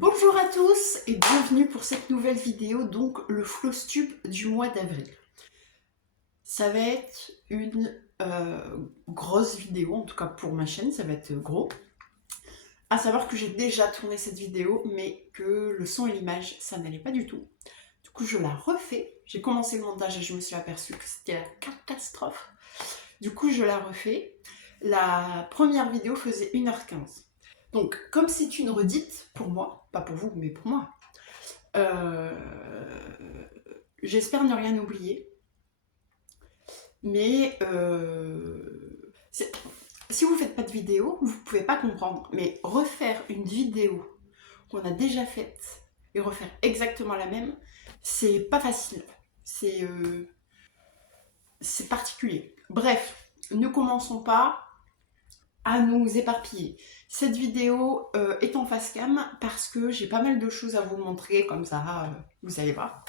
Bonjour à tous et bienvenue pour cette nouvelle vidéo, donc le Flowstube du mois d'avril. Ça va être une grosse vidéo, en tout cas pour ma chaîne, ça va être gros. À savoir que j'ai déjà tourné cette vidéo, mais que le son et l'image, ça n'allait pas du tout. Du coup, je la refais. J'ai commencé le montage et je me suis aperçue que c'était la catastrophe. Du coup, je la refais. La première vidéo faisait 1h15. Donc, comme c'est une redite, pour moi, pas pour vous, mais pour moi, j'espère ne rien oublier. Mais si vous ne faites pas de vidéo, vous ne pouvez pas comprendre. Mais refaire une vidéo qu'on a déjà faite et refaire exactement la même, c'est pas facile. C'est particulier. Bref, ne commençons pas à nous éparpiller. Cette vidéo est en face cam parce que j'ai pas mal de choses à vous montrer, comme ça, vous allez voir.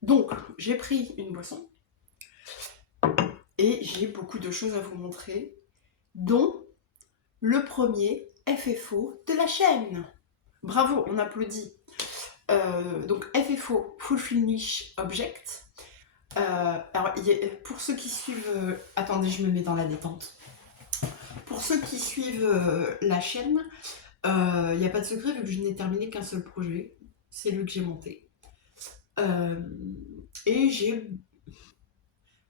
Donc, j'ai pris une boisson et j'ai beaucoup de choses à vous montrer, dont le premier FFO de la chaîne. Bravo, on applaudit. Donc, FFO, Full Finish Object. Alors, pour ceux qui suivent... attendez, je me mets dans la détente. Pour ceux qui suivent la chaîne, il n'y a pas de secret vu que je n'ai terminé qu'un seul projet. C'est lui que j'ai monté. Et j'ai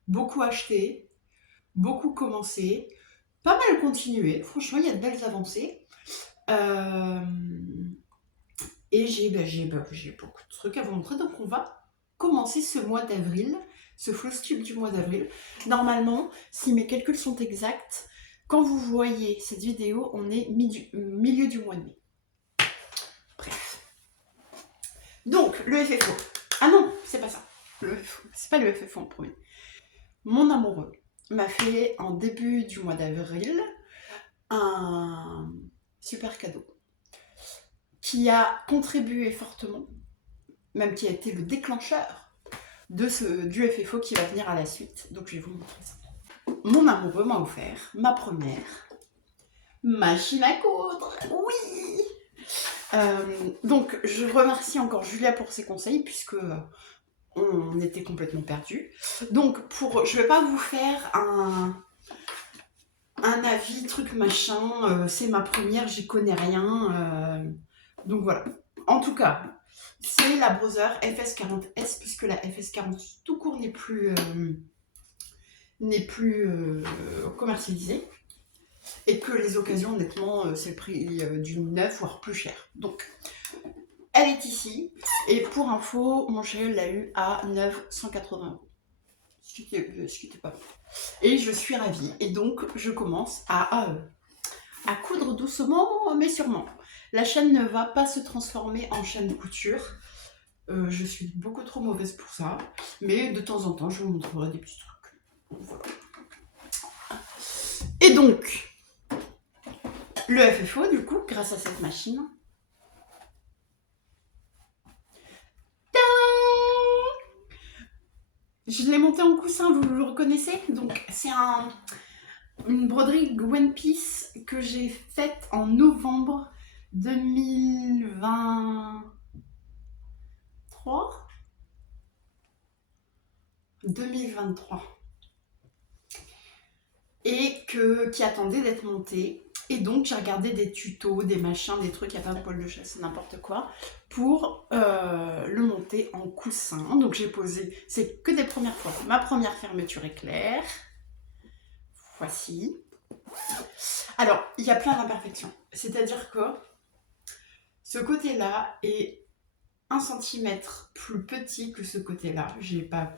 beaucoup acheté, beaucoup commencé, pas mal continué. Franchement, il y a de belles avancées. Et j'ai beaucoup de trucs à vous montrer. Donc, on va commencer ce mois d'avril, ce Flowstube du mois d'avril. Normalement, si mes calculs sont exacts, quand vous voyez cette vidéo, on est milieu du mois de mai. Bref. Donc, le FFO. Ah non, c'est pas ça. C'est pas le FFO en premier. Mon amoureux m'a fait en début du mois d'avril un super cadeau qui a contribué fortement, même qui a été le déclencheur du FFO qui va venir à la suite. Donc je vais vous montrer ça. Mon amoureux m'a offert ma première machine à coudre. Oui. Donc je remercie encore Julia pour ses conseils puisque on était complètement perdus. Donc je vais pas vous faire un avis, truc machin, c'est ma première, j'y connais rien. Donc voilà. En tout cas, c'est la Brother FS40S, puisque la FS40 tout court n'est plus commercialisée. Et que les occasions, honnêtement, c'est le prix du neuf, voire plus cher. Donc, elle est ici. Et pour info, mon chéri l'a eu à 980 €. Ce qui était pas mal. Et je suis ravie. Et donc, je commence à coudre doucement, mais sûrement. La chaîne ne va pas se transformer en chaîne couture. Je suis beaucoup trop mauvaise pour ça. Mais de temps en temps, je vous montrerai des petits trucs. Voilà. Et donc, le FFO, du coup, grâce à cette machine. Je l'ai monté en coussin, vous le reconnaissez? Donc, c'est une broderie One Piece que j'ai faite en novembre 2023. 2023. Et qui attendait d'être montée. Et donc, j'ai regardé des tutos, des machins, des trucs, il n'y a pas de poil de chasse, n'importe quoi, pour le monter en coussin. Donc, j'ai posé, c'est que des premières fois. Ma première fermeture éclair. Voici. Alors, il y a plein d'imperfections. C'est-à-dire que ce côté-là est 1 cm plus petit que ce côté-là. J'ai pas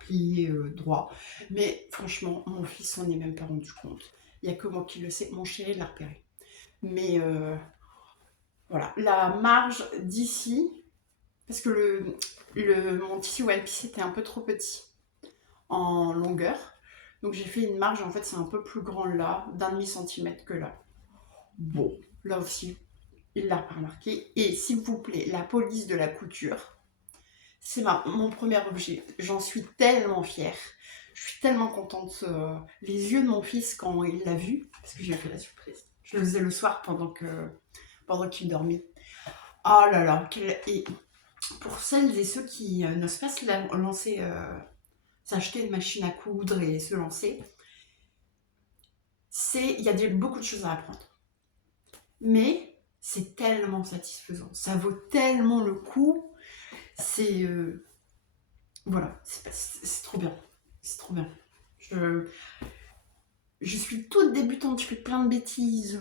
plié droit. Mais franchement, mon fils s'en est même pas rendu compte. Il n'y a que moi qui le sais. Mon chéri l'a repéré. Mais voilà. La marge d'ici, parce que mon tissu One Piece était un peu trop petit en longueur. Donc j'ai fait une marge, en fait c'est un peu plus grand là, d'1,5 cm que là. Bon, là aussi, il l'a pas remarqué. Et s'il vous plaît, la police de la couture, c'est mon premier objet. J'en suis tellement fière. Je suis tellement contente. Les yeux de mon fils quand il l'a vu, parce que j'ai fait la surprise. Je le faisais le soir pendant qu'il dormait. Oh là là, et pour celles et ceux qui n'osent pas se lancer, s'acheter une machine à coudre et se lancer, il y a beaucoup de choses à apprendre. Mais c'est tellement satisfaisant, ça vaut tellement le coup. C'est voilà, c'est trop bien, c'est trop bien. Je suis toute débutante, je fais plein de bêtises.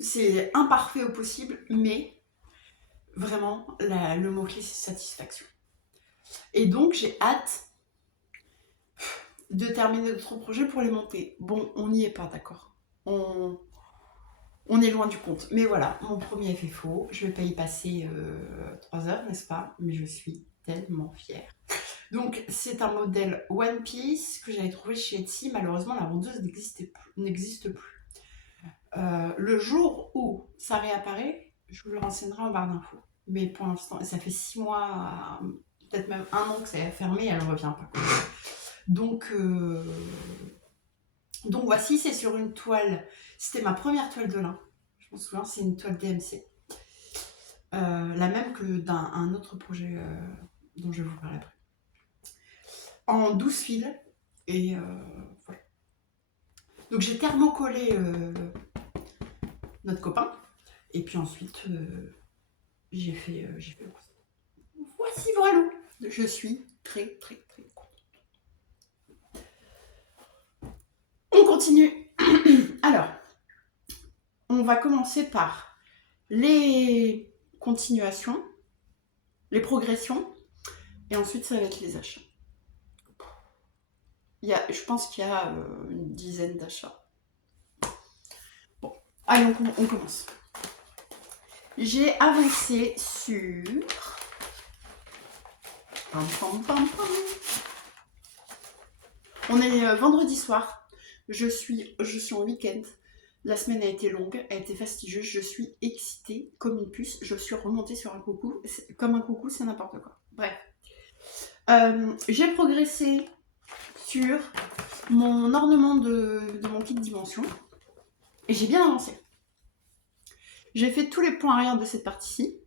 C'est imparfait au possible, mais vraiment, le mot-clé, c'est satisfaction. Et donc, j'ai hâte de terminer d'autres projets pour les monter. Bon, on n'y est pas, d'accord. On est loin du compte. Mais voilà, mon premier est fait faux. Je vais pas y passer 3 heures, n'est-ce pas? Mais je suis tellement fière. Donc, c'est un modèle One Piece que j'avais trouvé chez Etsy. Malheureusement, la vendeuse n'existe plus. Le jour où ça réapparaît, je vous le renseignerai en barre d'infos. Mais pour l'instant, ça fait 6 mois, peut-être même 1 an que ça a fermé, elle ne revient pas. Donc voici, c'est sur une toile. C'était ma première toile de lin. Je m'en souviens, c'est une toile DMC. La même que d'un autre projet dont je vais vous parler après. En 12 fils. Et voilà. Donc j'ai thermocollé notre copain. Et puis ensuite, j'ai fait le coup. Voici, voilà. Je suis très, très, très contente. On continue. Alors, on va commencer par les continuations, les progressions, et ensuite ça va être les achats. Je pense qu'il y a une dizaine d'achats. Bon, allez, on commence. J'ai avancé sur... On est vendredi soir. Je suis en week-end. La semaine a été longue, a été fastidieuse. Je suis excitée comme une puce. Je suis remontée sur un coucou. Comme un coucou, c'est n'importe quoi. Bref. J'ai progressé sur mon ornement de mon kit dimension. Et j'ai bien avancé. J'ai fait tous les points arrière de cette partie-ci.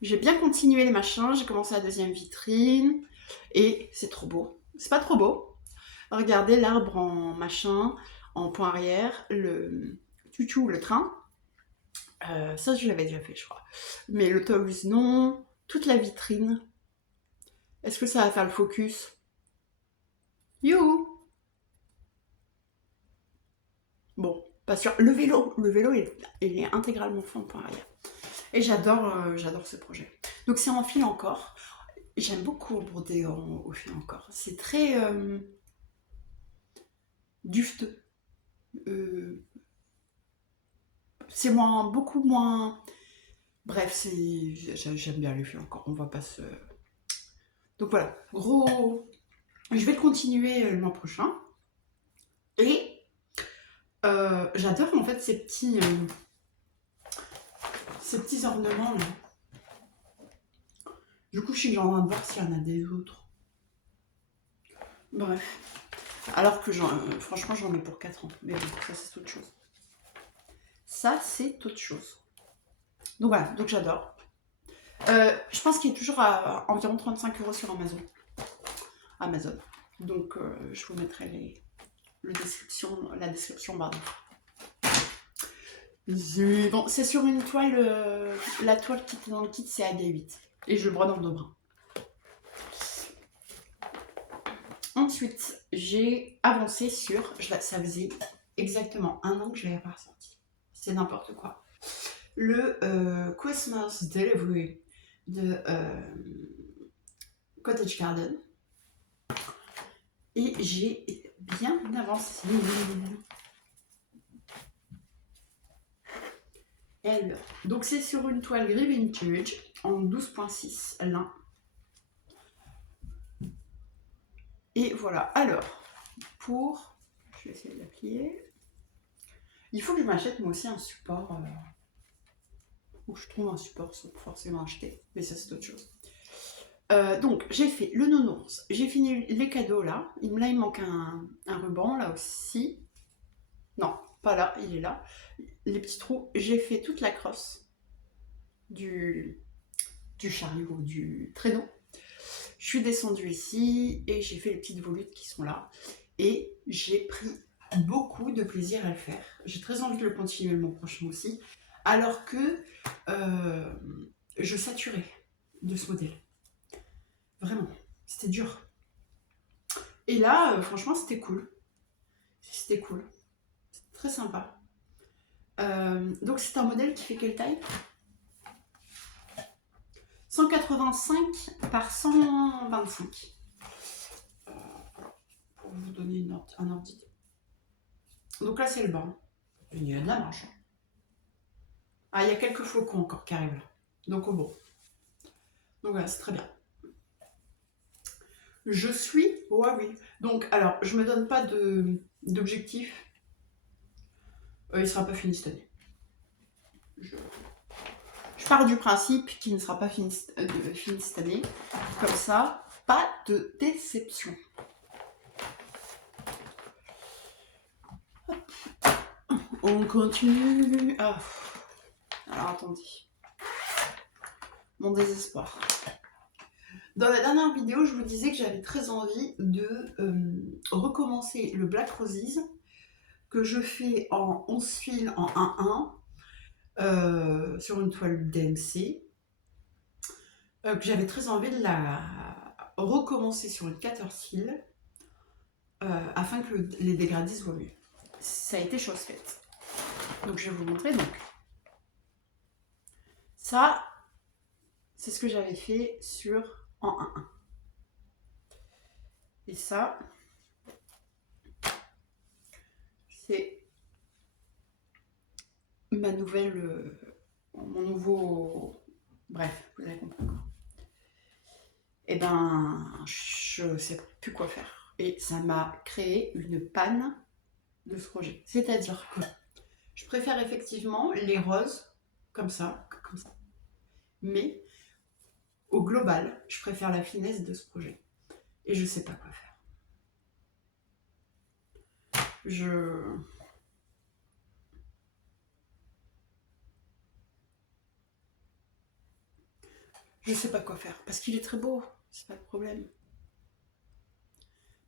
J'ai bien continué les machins. J'ai commencé la deuxième vitrine. Et c'est trop beau. C'est pas trop beau. Regardez l'arbre en machin, en point arrière, le tutu, le train. Ça, je l'avais déjà fait, je crois. Mais le Taurus, non. Toute la vitrine. Est-ce que ça va faire le focus? Youhou! Bon, pas sûr. Le vélo, il est intégralement fait en point arrière. Et j'adore ce projet. Donc c'est en fil encore. J'aime beaucoup broder au fil encore. C'est très dufteux. C'est beaucoup moins... Bref, j'aime bien les fils encore. On va pas se... Donc voilà, gros... Je vais le continuer le mois prochain. Et j'adore en fait ces petits ornements là. Du coup, je suis en train de voir s'il y en a des autres. Bref. Alors que franchement, j'en ai pour 4 ans. Mais bon, ça c'est autre chose. Ça, c'est autre chose. Donc voilà, donc j'adore. Je pense qu'il est toujours à environ 35 € sur Amazon. Donc je vous mettrai la description barre. Bon, c'est sur une toile, la toile qui était dans le kit, c'est AD8. Et je le brode en 2 brins. Ensuite, j'ai avancé sur... Ça faisait exactement 1 an que je l'avais pas ressorti. C'est n'importe quoi. Le Christmas Delivery de Cottage Garden. Et j'ai bien avancé. Donc c'est sur une toile gris vintage en 12.6 lin. Et voilà. Alors, je vais essayer de la plier. Il faut que je m'achète moi aussi un support. Ou je trouve un support sans forcément acheter. Mais ça c'est autre chose. Donc j'ai fait le nounours. J'ai fini les cadeaux là. Là il manque un ruban là aussi. Non, pas là, il est là. Les petits trous, j'ai fait toute la crosse du chariot, du traîneau. Je suis descendue ici et j'ai fait les petites volutes qui sont là. Et j'ai pris beaucoup de plaisir à le faire. J'ai très envie de le continuer le mois prochain aussi. Alors que je saturais de ce modèle. Vraiment, c'était dur. Et là, franchement, c'était cool. C'était cool. C'était très sympa. Donc c'est un modèle qui fait quelle taille ? 185 par 125. Pour vous donner un ordre d'idée. Donc là, c'est le bas. Il y a de la marge. Ah, il y a quelques flocons encore qui arrivent là. Donc au bon. Donc voilà, c'est très bien. Je suis Huawei. Donc, alors, je me donne pas d'objectif. Il sera pas fini cette année. Je pars du principe qu'il ne sera pas fini cette année. Comme ça, pas de déception. On continue. Ah. Alors, attendez. Mon désespoir. Dans la dernière vidéo, je vous disais que j'avais très envie de recommencer le Black Roses que je fais en 11 fils en 1-1 sur une toile DMC. Que j'avais très envie de la recommencer sur une 14 fils afin que les dégradés soient mieux. Ça a été chose faite. Donc je vais vous montrer. Donc ça, c'est ce que j'avais fait sur en 1-1. Et ça, c'est ma nouvelle, mon nouveau, bref, vous avez compris quoi. Et ben, je sais plus quoi faire. Et ça m'a créé une panne de ce projet. C'est-à-dire que je préfère effectivement les roses comme ça, comme ça. Mais au global, je préfère la finesse de ce projet. Et je sais pas quoi faire. Je sais pas quoi faire. Parce qu'il est très beau. C'est pas le problème.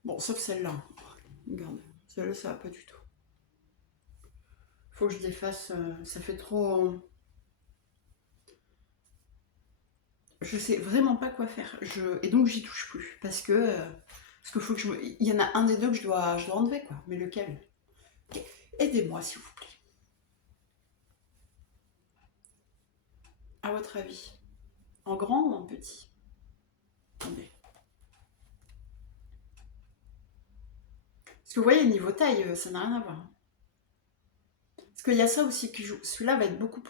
Bon, sauf celle-là. Regarde. Celle-là, ça va pas du tout. Faut que je défasse. Ça fait trop... Je sais vraiment pas quoi faire. Et donc, j'y touche plus. Parce que faut que il y en a un des deux que je dois enlever, quoi. Mais lequel ? Okay. Aidez-moi, s'il vous plaît. À votre avis, en grand ou en petit ? Attendez. Parce que vous voyez, niveau taille, ça n'a rien à voir. Parce qu'il y a ça aussi qui joue. Celui-là va être beaucoup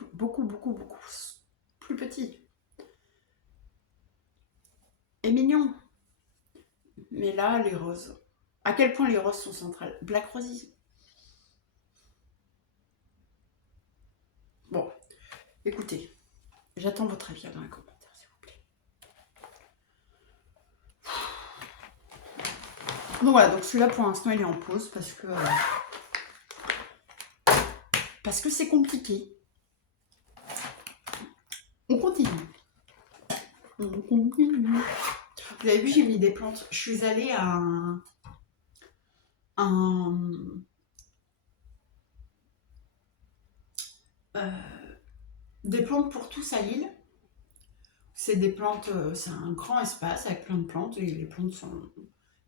plus petit. Et mignon. Mais là, les roses. À quel point les roses sont centrales ? Black Roses. Bon, écoutez, j'attends votre avis dans les commentaires, s'il vous plaît. Donc voilà, donc celui-là pour l'instant il est en pause parce que c'est compliqué. On continue. Vous avez vu, j'ai mis des plantes. Je suis allée à des plantes pour tous à Lille. C'est des plantes, c'est un grand espace avec plein de plantes et les plantes sont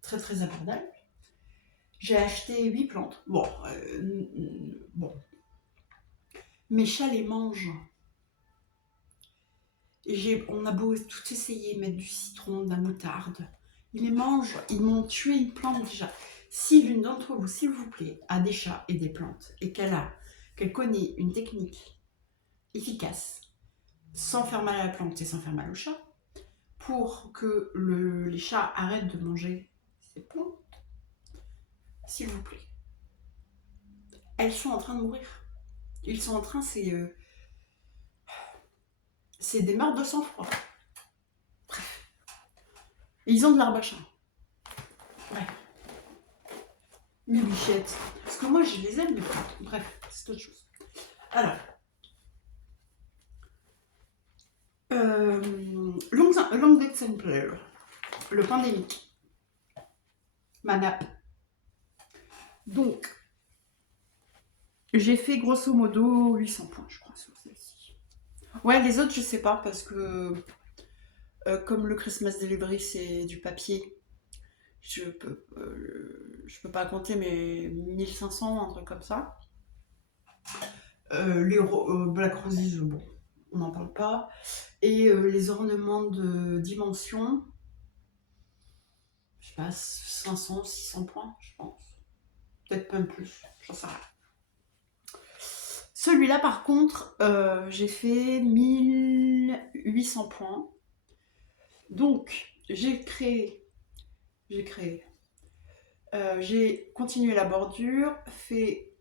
très très abordables. J'ai acheté 8 plantes. Bon. Mes chats les mangent. Et on a beau tout essayer, mettre du citron, de la moutarde. Ils les mangent. Ils m'ont tué une plante déjà. Si l'une d'entre vous, s'il vous plaît, a des chats et des plantes et qu'elle connaît une technique efficace, sans faire mal à la plante et sans faire mal au chat, pour que les chats arrêtent de manger ces plantes, s'il vous plaît. Elles sont en train de mourir. Ils sont en train, c'est des meurtres de sang-froid. Bref. Et ils ont de l'arbre à chat. Ouais. Mes bichettes. Parce que moi, je les aime, mais bref, c'est autre chose. Alors, long exemplaire, le pandémique, ma nappe. Donc, j'ai fait grosso modo 800 points, je crois, sur celle-ci. Ouais, les autres, je sais pas, parce que comme le Christmas Delivery, c'est du papier, je peux pas compter, mais 1500, un truc comme ça. Les Black Roses, bon, on n'en parle pas. Et les ornements de dimension, je sais pas, 500, 600 points, je pense. Peut-être même plus, j'en sais rien. Celui-là, par contre, j'ai fait 1800 points. Donc, j'ai continué la bordure, fait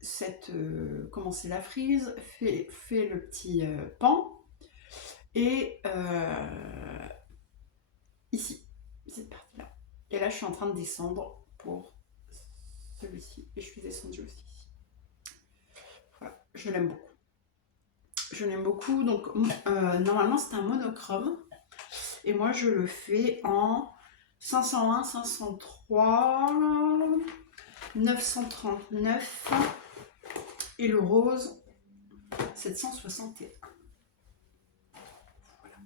commencé la frise, fait le petit pan, et ici, cette partie-là. Et là, je suis en train de descendre pour celui-ci, et je suis descendue aussi. Voilà, je l'aime beaucoup. Je l'aime beaucoup, donc normalement c'est un monochrome, et moi je le fais en 501, 503, 939, et le rose 761. Voilà.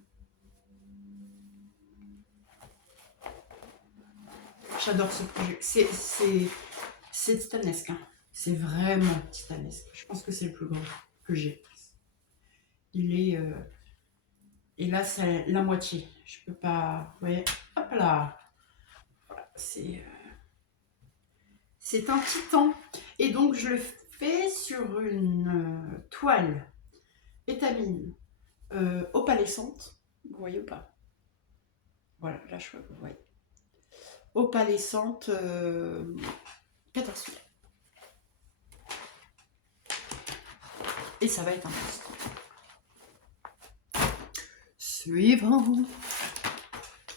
J'adore ce projet, c'est titanesque, hein. C'est vraiment titanesque. Je pense que c'est le plus grand que j'ai. Il est... et là, c'est la moitié. Je peux pas... Vous voyez? Hop là. Voilà, c'est un titan. Et donc, je le fais sur une toile étamine opalescente. Vous voyez ou pas? Voilà, là, je vois, vous voyez. Opalescente 14 filets. Et ça va être un monstre. Suivant.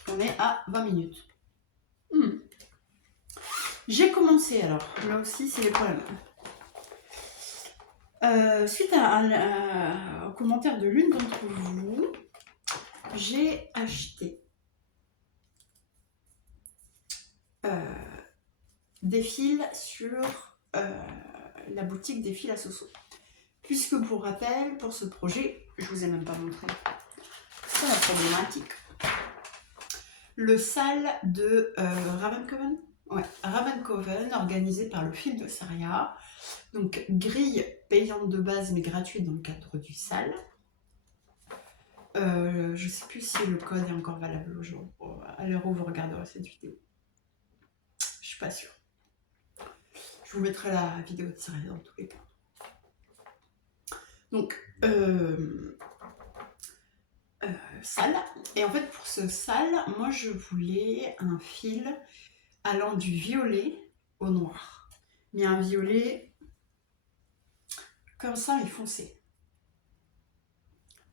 On est à 20 minutes. J'ai commencé, alors, là aussi c'est les problèmes. Suite à un commentaire de l'une d'entre vous, j'ai acheté des fils sur la boutique des fils à Soso. Puisque pour rappel, pour ce projet, je vous ai même pas montré, c'est la problématique. Le sale de Ravencoven, ouais, Ravencoven, organisé par le fil de Saria. Donc grille payante de base mais gratuite dans le cadre du sale. Je ne sais plus si le code est encore valable au jour, à l'heure où vous regarderez cette vidéo. Je suis pas sûre. Je vous mettrai la vidéo de Saria dans tous les cas. Donc sale. Et en fait pour ce sale, moi je voulais un fil allant du violet au noir. Mais un violet comme ça et foncé.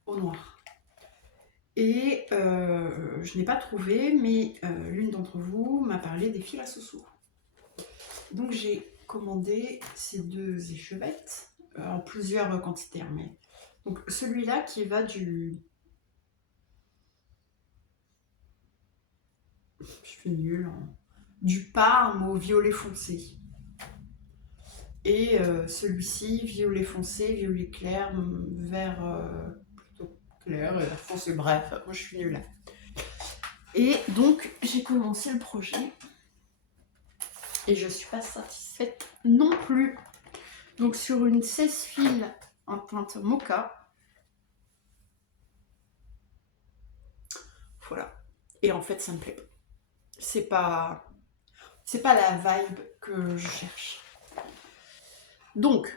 Au noir. Et je n'ai pas trouvé, mais l'une d'entre vous m'a parlé des fils à Soso. Donc j'ai commandé ces deux échevettes en plusieurs quantités. Mais... Donc celui-là qui va du... Je suis nulle. Hein. Du parme au violet foncé. Et celui-ci, violet foncé, violet clair, vert plutôt clair, foncé, bref, moi je suis nulle là. Et donc j'ai commencé le projet et je suis pas satisfaite non plus. Donc sur une 16 fils en teinte mocha, voilà. Et en fait ça me plaît pas. C'est pas la vibe que je cherche. Donc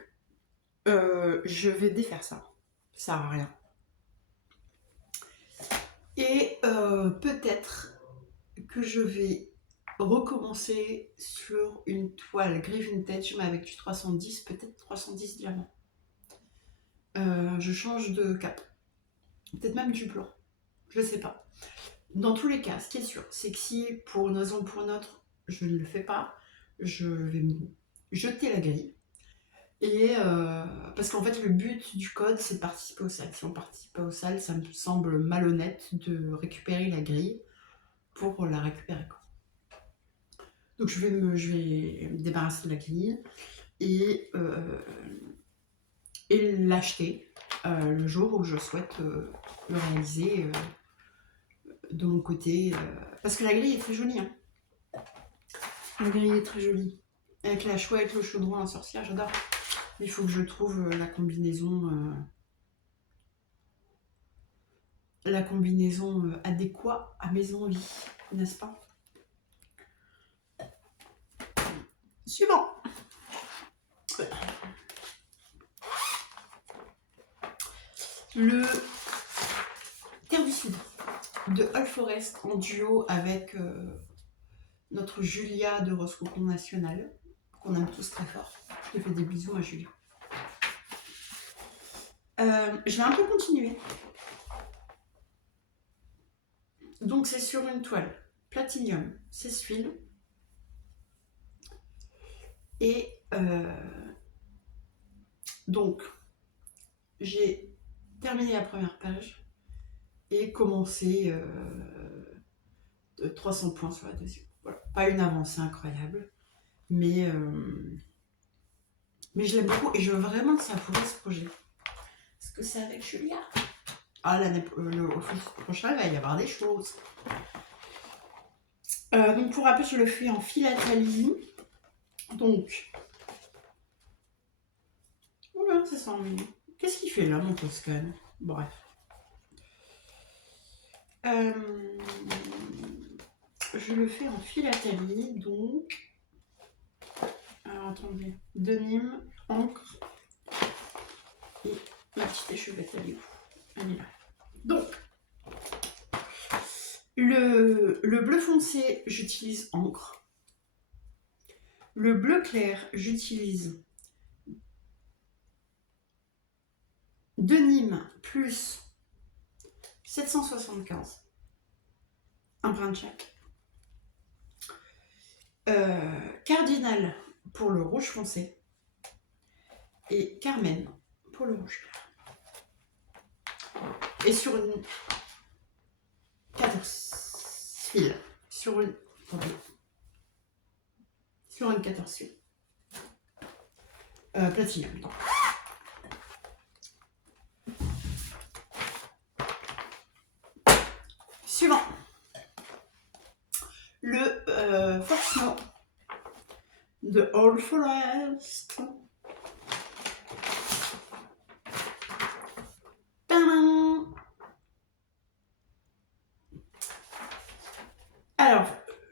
je vais défaire ça. Ça sert à rien. Et peut-être que je vais recommencer sur une toile gris vintage, mais avec du 310, peut-être 310 diamants. Je change de cap. Peut-être même du blanc. Je sais pas. Dans tous les cas, ce qui est sûr, c'est que si pour une raison ou pour une autre, je ne le fais pas, je vais me jeter la grille. Et parce qu'en fait, le but du code, c'est de participer aux salles. Si on participe pas aux salles, ça me semble malhonnête de récupérer la grille pour la récupérer, quoi. Donc je vais me débarrasser de la grille et l'acheter le jour où je souhaite le réaliser de mon côté. Parce que la grille est très jolie. Hein. La grille est très jolie. Avec la chouette, le chaudron, la sorcière, j'adore. Il faut que je trouve la combinaison adéquate à mes envies, n'est-ce pas? Suivant. Le Terre du Sud de All Forest en duo avec notre Julia de Roscocon National, qu'on aime tous très fort. Je te fais des bisous à Julia. Je vais un peu continuer. Donc c'est sur une toile platinium 16 fils. Et donc j'ai terminé la première page et commencé 300 points sur la deuxième. Voilà. Pas une avancée incroyable, mais je l'aime beaucoup et je veux vraiment savourer ce projet. Parce que c'est avec Julia. Ah, au prochain, il va y avoir des choses. Donc pour rappel, je le fais en philatélie. Donc, oula, ça sent mignon. Qu'est-ce qu'il fait là, mon Toscane? Bref. Je le fais en philatélie, donc. Alors attendez, denim, encre et ma petite échevette, elle est où? Elle est là. Donc, le bleu foncé, j'utilise encre. Le bleu clair, j'utilise denim plus 775, un brin de chaque. Cardinal pour le rouge foncé et Carmen pour le rouge clair. Et sur une 14 fils, sur une 14 fils, platinum. Donc. Suivant. Le Fox Snow de All Forest. Tadam! Alors,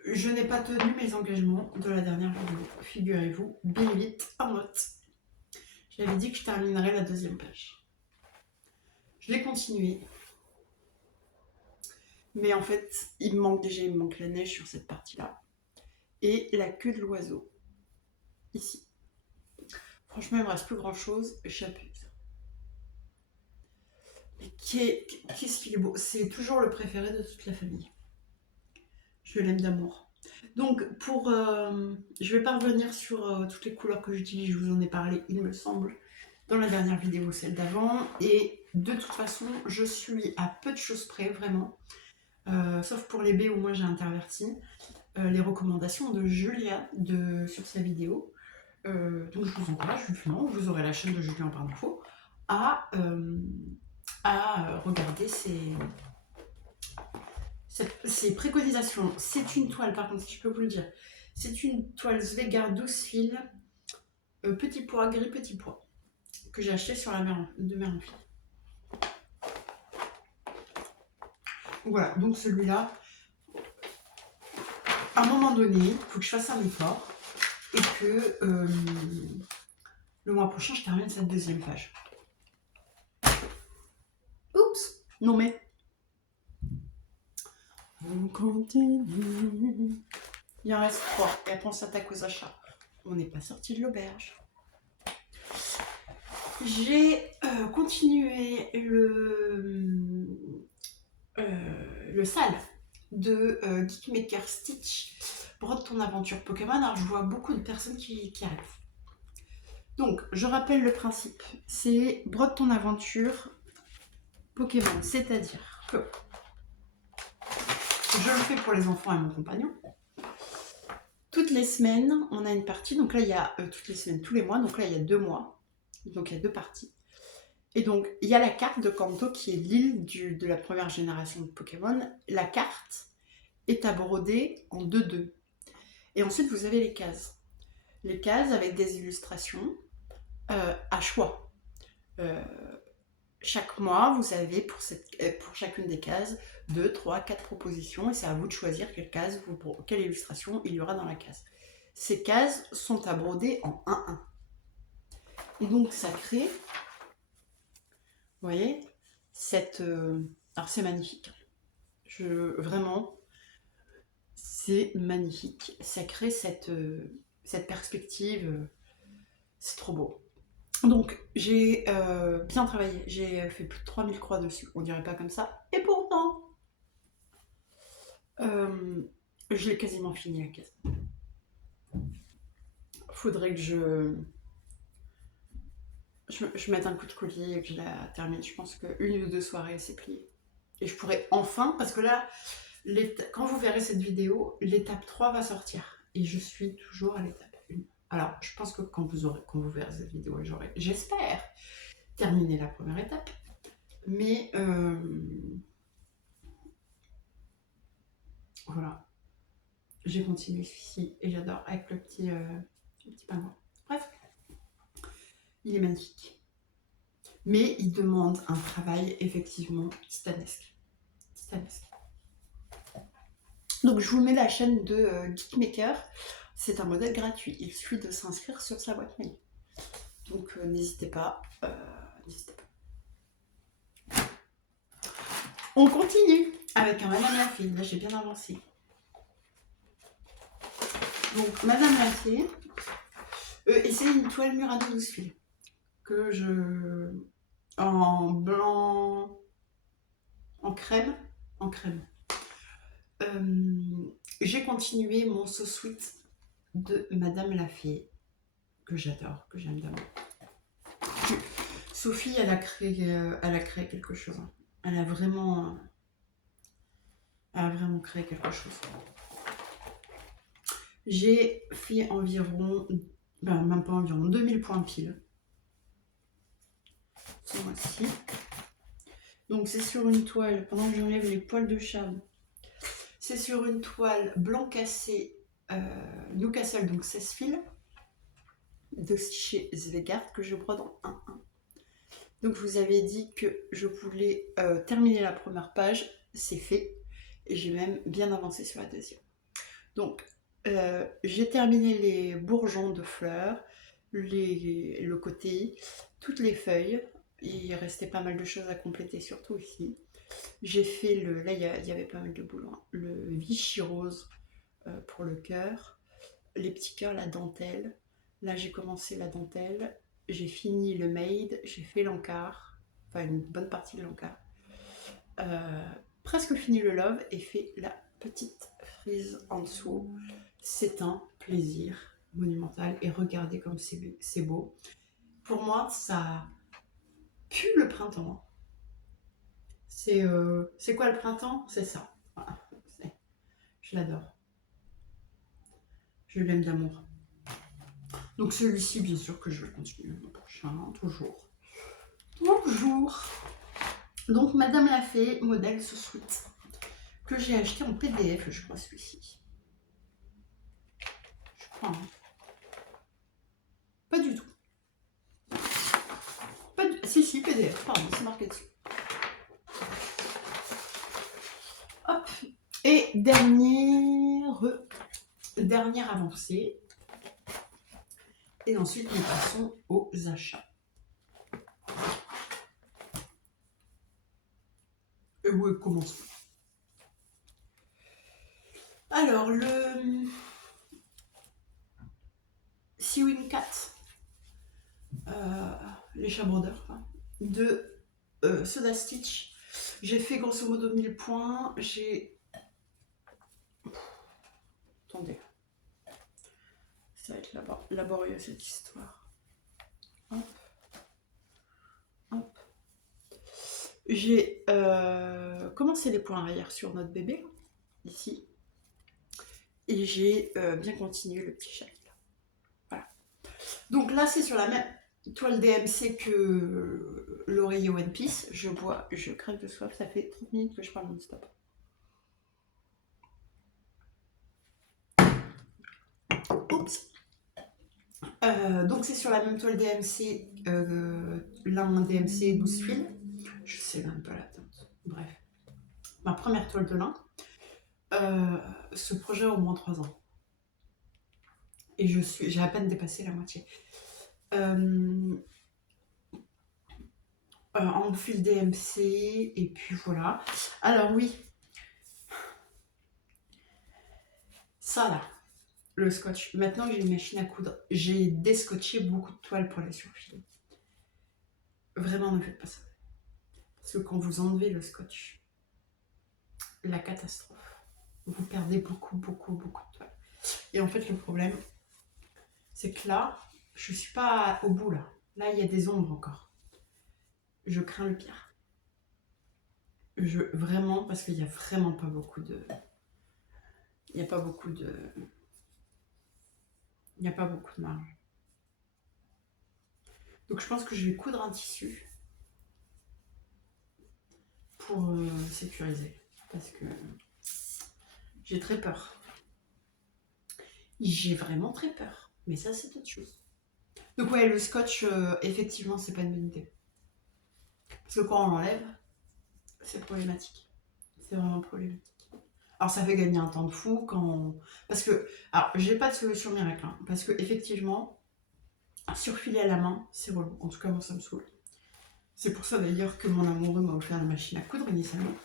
je n'ai pas tenu mes engagements de la dernière vidéo, figurez-vous, bien vite en note. J'avais dit que je terminerais la deuxième page. Je l'ai continué. Mais en fait, il me manque la neige sur cette partie-là. Et la queue de l'oiseau. Ici. Franchement, il me reste plus grand-chose. J'abuse. Mais qu'est-ce qu'il est beau. C'est toujours le préféré de toute la famille. Je l'aime d'amour. Donc, je vais pas revenir sur toutes les couleurs que j'utilise. Je vous en ai parlé, il me semble, dans la dernière vidéo, celle d'avant. Et de toute façon, je suis à peu de choses près, vraiment. Sauf pour les baies où moi j'ai interverti les recommandations de Julia sur sa vidéo. Donc je vous encourage, justement, vous aurez la chaîne de Julien par défaut, à regarder ces préconisations. C'est une toile, par contre, si je peux vous le dire, c'est une toile Zweigart 12 fils, petit pois, gris petit pois, que j'ai acheté sur la de Mérenfil. Voilà, donc celui-là, à un moment donné, il faut que je fasse un effort et que le mois prochain, je termine cette deuxième page. Oups, non mais... On continue. Il en reste 3 et après on s'attaque aux achats. On n'est pas sorti de l'auberge. J'ai continué le sale de Geekmaker Stitch, Brode ton aventure Pokémon. Alors je vois beaucoup de personnes qui arrivent. Donc, je rappelle le principe. C'est brode ton aventure Pokémon. C'est-à-dire que je le fais pour les enfants et mon compagnon. Toutes les semaines, on a une partie. Donc là, il y a toutes les semaines, tous les mois. Donc là, il y a 2 mois. Donc il y a 2 parties. Et donc, il y a la carte de Kanto qui est l'île de la première génération de Pokémon. La carte est à broder en 2-2. Et ensuite, vous avez les cases. Les cases avec des illustrations à choix. Chaque mois, vous avez pour chacune des cases 2, 3, 4 propositions et c'est à vous de choisir quelle illustration il y aura dans la case. Ces cases sont à broder en 1-1. Et donc ça crée, vous voyez, alors c'est magnifique. Vraiment, c'est magnifique. Ça crée cette perspective, c'est trop beau. Donc, j'ai bien travaillé. J'ai fait plus de 3000 croix dessus. On dirait pas comme ça. Et pourtant, je l'ai quasiment fini la case. Faudrait que je mette un coup de collier et que je la termine. Je pense qu'une ou 2 soirées, c'est plié. Et je pourrais enfin, parce que là, quand vous verrez cette vidéo, l'étape 3 va sortir. Et je suis toujours à l'étape 1. Alors, je pense que quand vous verrez cette vidéo, j'espère, terminé la première étape. Mais voilà, j'ai continué celui-ci et j'adore avec le petit pingouin. Bref, il est magnifique. Mais il demande un travail effectivement titanesque. Donc je vous mets la chaîne de Geekmaker. C'est un modèle gratuit. Il suffit de s'inscrire sur sa boîte mail. Donc n'hésitez pas. On continue avec un Madame la Fée. Là j'ai bien avancé. Donc Madame la Fée, et c'est une toile Murano 12 fils que je... en blanc, en crème. J'ai continué mon So Sweet de Madame la Fée, que j'adore, que j'aime d'amour. Sophie, elle a créé quelque chose. Elle a vraiment créé quelque chose. J'ai fait environ, même pas environ, 2000 points pile. Ce mois-ci. Donc c'est sur une toile, pendant que j'enlève les poils de charme, c'est sur une toile blanc cassé Newcastle, donc 16 fils, de chez Svegard, que je brode en 1-1. Donc je vous avais dit que je voulais terminer la première page, c'est fait, et j'ai même bien avancé sur la deuxième. Donc j'ai terminé les bourgeons de fleurs, le côté, toutes les feuilles. Il restait pas mal de choses à compléter, surtout ici. J'ai fait là il y avait pas mal de boulot, hein. Le Vichy rose pour le cœur, les petits cœurs, la dentelle. Là j'ai commencé la dentelle, j'ai fini le made, j'ai fait l'encart, enfin une bonne partie de l'encart. Presque fini le love et fait la petite frise en dessous. C'est un plaisir monumental et regardez comme c'est beau. Pour moi, ça pue le printemps. C'est quoi le printemps? C'est ça. Voilà. Je l'adore. Je l'aime d'amour. Donc celui-ci, bien sûr que je vais continuer le prochain, toujours. Donc Madame la Fée, modèle So Sweet, que j'ai acheté en PDF, je crois, celui-ci. Je crois. Hein. Pas du tout. Si, PDF, pardon, c'est marqué dessus. Hop. Et dernière avancée. Et ensuite, nous passons aux achats. Et où commençons. Alors, le Sewing Cat, les chats brodeurs, de Soda Stitch. J'ai fait grosso modo 1000 points. Attendez. Ça va être laborieux cette histoire. hop, hop. J'ai commencé les points arrière sur notre bébé, ici. Et j'ai bien continué le petit chalet. Voilà. Donc là, c'est sur la même toile DMC que l'oreiller One Piece. Je bois, je crève de soif, ça fait 30 minutes que je parle non-stop. Oups. Donc c'est sur la même toile DMC, l'un DMC 12 fils. Je sais même pas la teinte. Bref. Ma première toile de lin. Ce projet a au moins 3 ans. Et j'ai à peine dépassé la moitié. En fil DMC, et puis voilà. Alors oui, ça là, le scotch. Maintenant que j'ai une machine à coudre, j'ai déscotché beaucoup de toiles pour les surfiler. Vraiment, ne faites pas ça. Parce que quand vous enlevez le scotch, la catastrophe. Vous perdez beaucoup de toiles. Et en fait, le problème, c'est que là, je suis pas au bout là. Là, il y a des ombres encore. Je crains le pire. Vraiment, parce qu'il n'y a vraiment pas beaucoup de... Il n'y a pas beaucoup de marge. Donc je pense que je vais coudre un tissu pour sécuriser. Parce que j'ai très peur. J'ai vraiment très peur. Mais ça, c'est autre chose. Donc ouais, le scotch, effectivement, c'est pas une bonne idée. Parce que quand on l'enlève, c'est problématique. C'est vraiment problématique. Alors ça fait gagner un temps de fou quand... Parce que... Alors, j'ai pas de solution miracle. Hein, parce que effectivement, surfiler à la main, c'est relou. En tout cas, moi, ça me saoule. C'est pour ça d'ailleurs que mon amoureux m'a offert la machine à coudre initialement.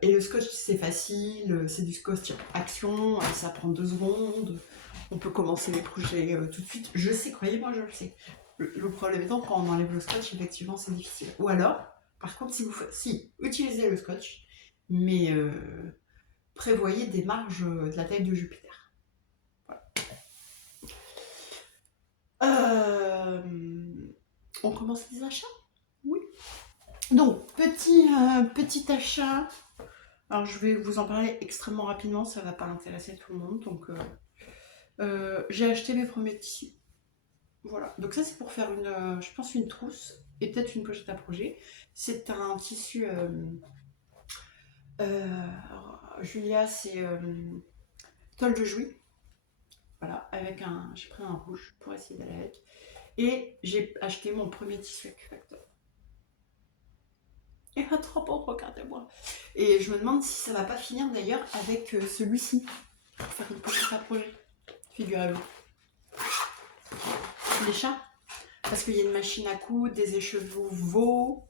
Et le scotch, c'est facile, c'est du scotch action, ça prend 2 secondes. On peut commencer les projets tout de suite. Je sais, croyez-moi, je le sais. Le problème étant, quand on enlève le scotch, effectivement, c'est difficile. Ou alors, par contre, si utilisez le scotch, mais prévoyez des marges de la taille de Jupiter. Voilà. On commence les achats? Oui. Donc, petit achat. Alors, je vais vous en parler extrêmement rapidement, ça ne va pas intéresser tout le monde. Donc, j'ai acheté mes premiers tissus. Voilà. Donc, ça, c'est pour faire je pense, une trousse et peut-être une pochette à projet. C'est un tissu. Julia, c'est toile de Jouy. Voilà, j'ai pris un rouge pour essayer d'aller avec. Et j'ai acheté mon premier tissu avec facteur. Il va trop beau, regardez-moi. Et je me demande si ça va pas finir d'ailleurs avec celui-ci. Pour faire une pochette à projet. Figurez-vous. Les chats. Parce qu'il y a une machine à coudre, des écheveaux,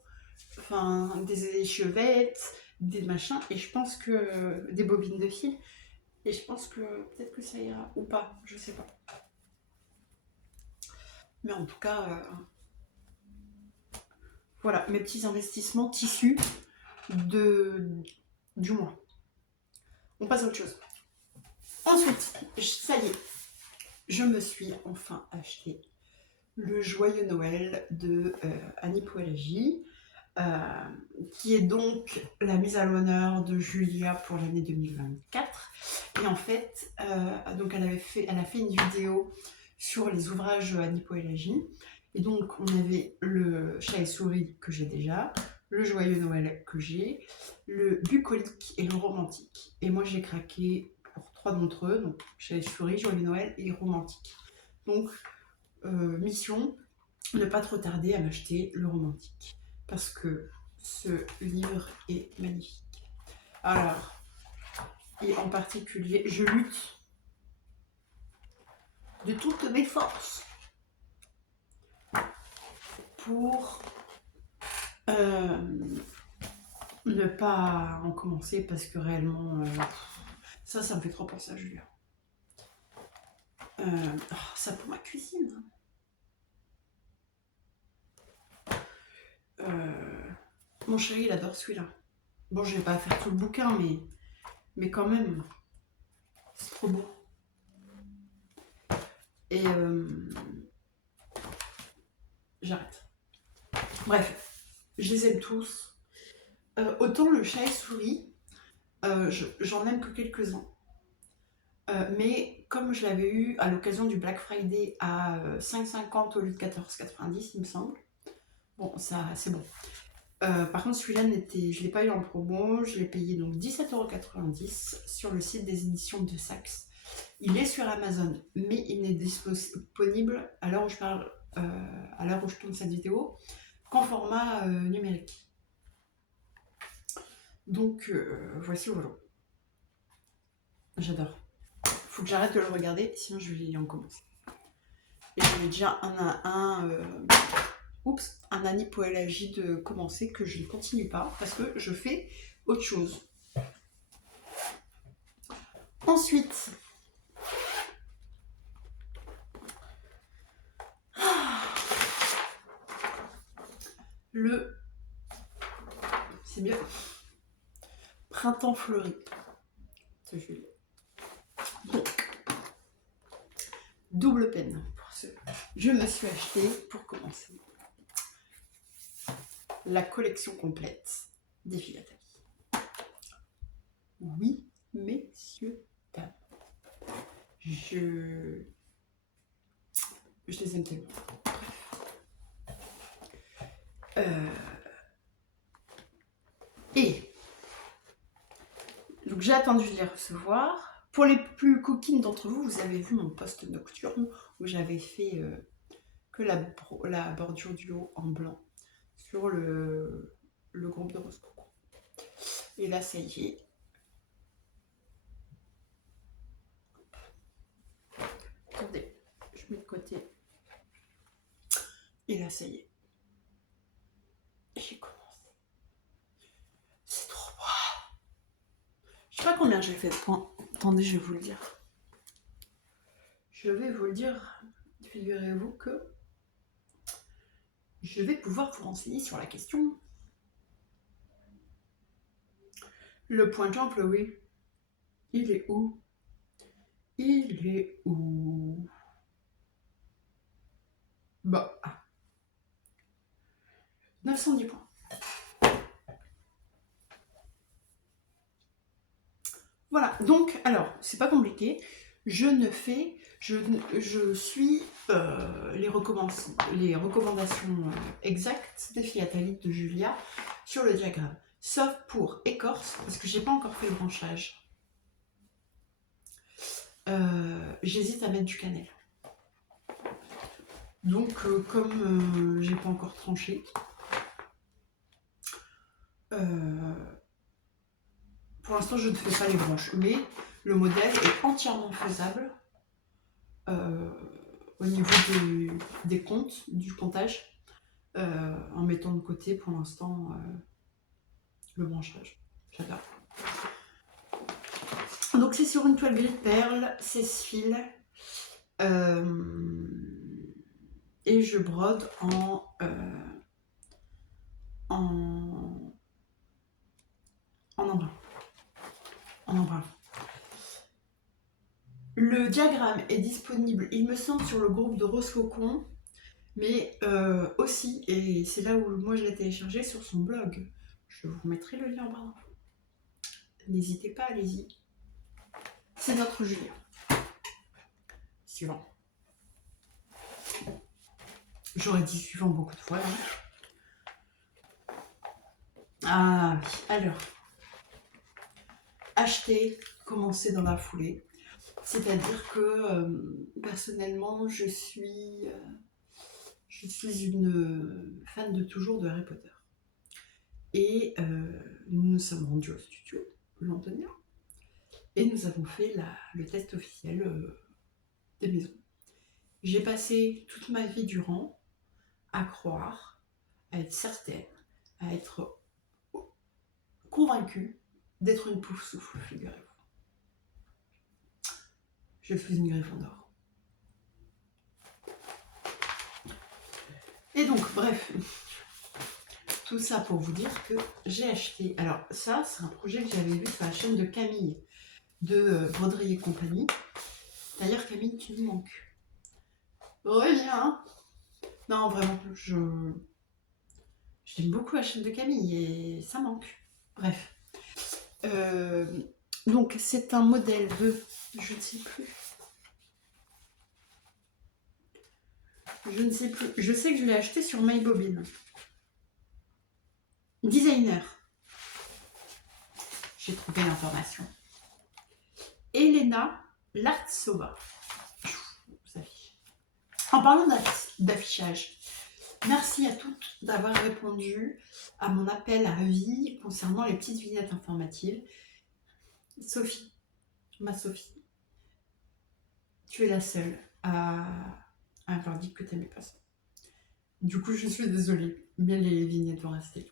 enfin des échevettes, des machins. Et je pense que... des bobines de fil. Et je pense que peut-être que ça ira. Ou pas, je sais pas. Mais en tout cas... voilà, mes petits investissements tissus du mois. On passe à autre chose. Ensuite, ça y est, je me suis enfin acheté le joyeux Noël de Annie Poëlagie, qui est donc la mise à l'honneur de Julia pour l'année 2024. Et en fait, donc elle a fait une vidéo sur les ouvrages Annie Poëlagie. Et donc, on avait le chat et souris que j'ai déjà, le joyeux Noël que j'ai, le bucolique et le romantique. Et moi, j'ai craqué pour 3 d'entre eux, donc chat et souris, joyeux Noël et romantique. Donc, mission, ne pas trop tarder à m'acheter le romantique. Parce que ce livre est magnifique. Alors, et en particulier, je lutte de toutes mes forces pour ne pas en commencer parce que réellement ça me fait trop penser à Julia. Ça pour ma cuisine. Mon chéri il adore celui-là. Bon, je vais pas faire tout le bouquin, mais quand même c'est trop beau. Et j'arrête. Bref, je les aime tous. Autant le chat et souris, j'en aime que quelques-uns. Mais comme je l'avais eu à l'occasion du Black Friday à 5,50 au lieu de 14,90, il me semble. Bon, ça c'est bon. Par contre, celui-là, je ne l'ai pas eu en promo, je l'ai payé donc 17,90 € sur le site des éditions de Saxe. Il est sur Amazon, mais il n'est disponible à l'heure où je parle, à l'heure où je tourne cette vidéo, qu'en format numérique. Donc, voici voilà. J'adore. Faut que j'arrête de le regarder, sinon je vais en commencer. Et j'avais déjà un anipoélagie de commencer que je ne continue pas parce que je fais autre chose. Ensuite, c'est mieux, printemps fleuri. Donc, double peine pour ce. Je me suis acheté pour commencer la collection complète des Philatali. Oui, messieurs, dames. Je les aime tellement. Et donc j'ai attendu de les recevoir. Pour les plus coquines d'entre vous, vous avez vu mon post nocturne où j'avais fait que la bordure du haut en blanc sur le groupe de Rose Coco. Et là, ça y est. Attendez, je mets de côté. Et là, ça y est. J'ai commencé. C'est trop beau. Je sais pas combien j'ai fait de points. Attendez, je vais vous le dire. Je vais vous le dire. Figurez-vous que je vais pouvoir vous renseigner sur la question. Le point de jambe, oui. Il est où? Il est où? Bah. 910 points. Voilà, donc, alors, c'est pas compliqué. Je suis les recommandations exactes des Philatali de Julia sur le diagramme. Sauf pour écorce, parce que j'ai pas encore fait le branchage. J'hésite à mettre du cannelle. Donc, comme j'ai pas encore tranché, pour l'instant, je ne fais pas les branches, mais le modèle est entièrement faisable au niveau des comptes, du comptage, en mettant de côté pour l'instant le branchage. J'adore. Donc c'est sur une toile gris perle, 16 fils, et je brode en embrun. Le diagramme est disponible, il me semble, sur le groupe de Rose Faucon, mais aussi, et c'est là où moi je l'ai téléchargé, sur son blog. Je vous mettrai le lien en bas. N'hésitez pas, allez-y. C'est notre Julien. Suivant. J'aurais dit suivant beaucoup de fois. Hein. Ah oui, alors. Acheter, commencer dans la foulée. C'est-à-dire que personnellement, je suis une fan de toujours de Harry Potter. Et nous nous sommes rendus au studio londonien et nous avons fait le test officiel des maisons. J'ai passé toute ma vie durant à croire, à être certaine, à être convaincue d'être une pouf souffle, figurez-vous. Je suis une Gryffondor. Et donc, bref, tout ça pour vous dire que j'ai acheté. Alors, ça, c'est un projet que j'avais vu sur la chaîne de Camille de Broderie et compagnie. D'ailleurs, Camille, tu nous manques. Oui, hein. Non, vraiment, j'aime beaucoup la chaîne de Camille et ça manque. Bref. Euh, donc, c'est un modèle de... Je ne sais plus. Je ne sais plus. Je sais que je l'ai acheté sur MyBobine. Designer. J'ai trouvé l'information. Elena Lartsova. En parlant d'affichage, merci à toutes d'avoir répondu à mon appel à avis concernant les petites vignettes informatives. Sophie, ma Sophie, tu es la seule à avoir dit que tu n'aimais pas ça. Du coup, je suis désolée, mais les vignettes vont rester.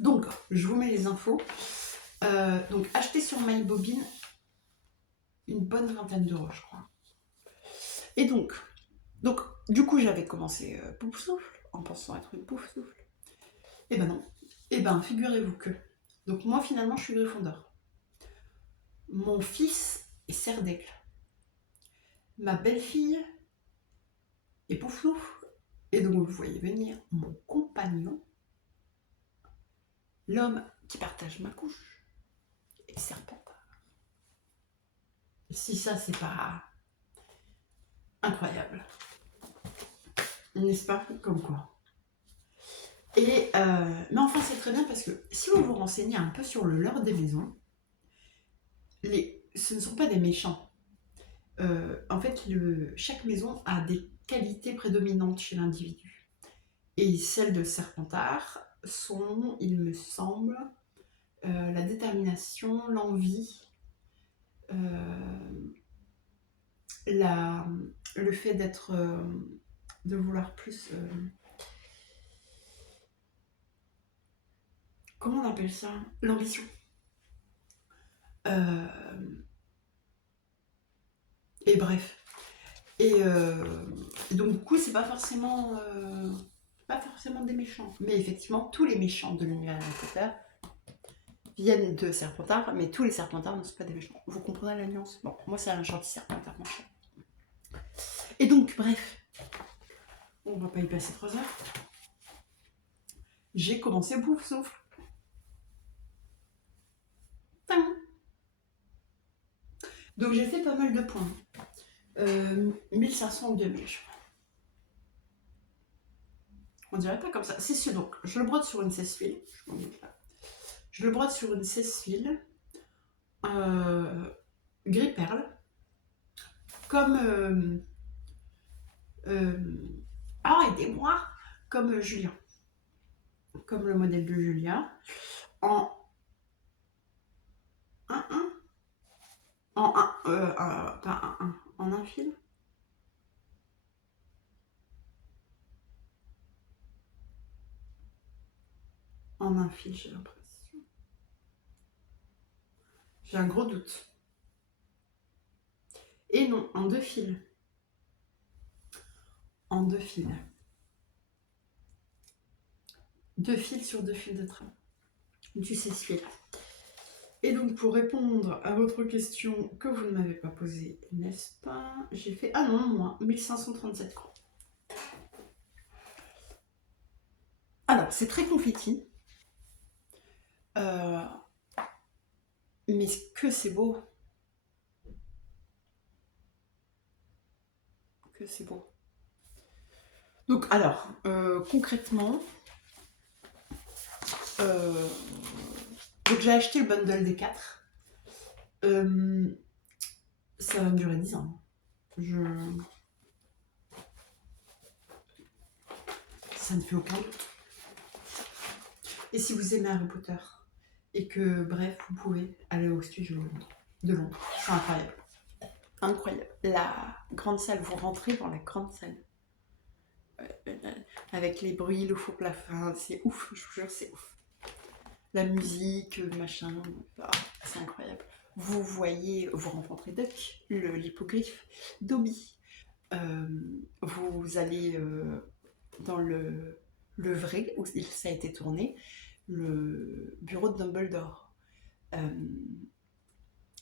Donc, je vous mets les infos. Donc, achetez sur MyBobine une bonne vingtaine d'euros, je crois. Et donc du coup, j'avais commencé Pouf Souffle en pensant être une Pouf Souffle. Et ben non. Et ben, figurez-vous que. Donc, moi, finalement, je suis Gryffondor. Mon fils est Serdaigle. Ma belle-fille est Pouflouf. Et donc, vous voyez venir mon compagnon, l'homme qui partage ma couche, est Serpentard. Si ça, c'est pas incroyable. N'est-ce pas? Comme quoi. Et mais enfin, c'est très bien parce que si vous vous renseignez un peu sur le lore des maisons, ce ne sont pas des méchants. En fait, chaque maison a des qualités prédominantes chez l'individu. Et celles de Serpentard sont, il me semble, la détermination, l'envie, le fait d'être, de vouloir plus. Comment on appelle ça? L'ambition. Et bref. Et donc du coup, c'est pas forcément des méchants. Mais effectivement, tous les méchants de l'univers Harry Potter viennent de Serpentard, mais tous les Serpentards ne sont pas des méchants. Vous comprenez la nuance? Bon, moi c'est un gentil Serpentard méchant. Et donc, bref, on va pas y passer 3 heures. J'ai commencé Pouf Souffle. Donc j'ai fait pas mal de points. 1500 ou 2000, je crois. On dirait pas comme ça. C'est sûr, donc je le brode sur une sèche-fil. Je le brode sur une sèche-fil. Gris perle. Comme. Aidez-moi! Comme Julien. Comme le modèle de Julien. En 1-1. En 1. Pas 1-1. En un fil. En un fil, j'ai l'impression. J'ai un gros doute. Et non, en 2 fils. En 2 fils. 2 fils sur 2 fils de train. Du sèche-fil. Et donc, pour répondre à votre question que vous ne m'avez pas posée, n'est-ce pas? J'ai fait, ah non, moi, 1537 croix. Alors, c'est très confetti. Mais que c'est beau. Que c'est beau. Donc, alors, concrètement, donc j'ai acheté le bundle des 4. Ça va me durer 10 ans. Ça ne fait aucun doute. Et si vous aimez Harry Potter, et que, bref, vous pouvez aller au studio de Londres. C'est incroyable. Incroyable. La grande salle, vous rentrez dans la grande salle. Avec les bruits, le faux plafond, c'est ouf, je vous jure, c'est ouf. La musique, machin, c'est incroyable. Vous voyez, vous rencontrez Duck, l'hippogriffe, Dobby. Vous allez dans le vrai, où ça a été tourné, le bureau de Dumbledore.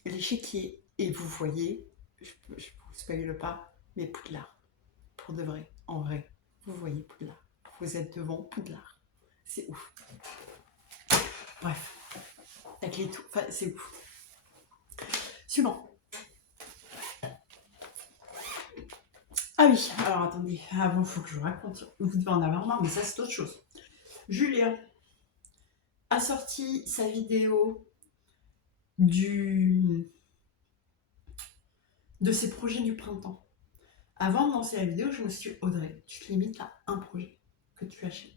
L'échiquier. Et vous voyez, je ne vous spoile pas, mais Poudlard. pour de vrai, en vrai. Vous voyez Poudlard. Vous êtes devant Poudlard. C'est ouf. Bref. Avec les tout. Enfin, c'est ouf. Suivant. Ah oui, alors attendez. Ah bon, faut que je vous raconte. Vous devez en avoir marre, mais ça, c'est autre chose. Julia a sorti sa vidéo de ses projets du printemps. Avant de lancer la vidéo, je me suis dit, Audrey, tu te limites à un projet que tu achètes.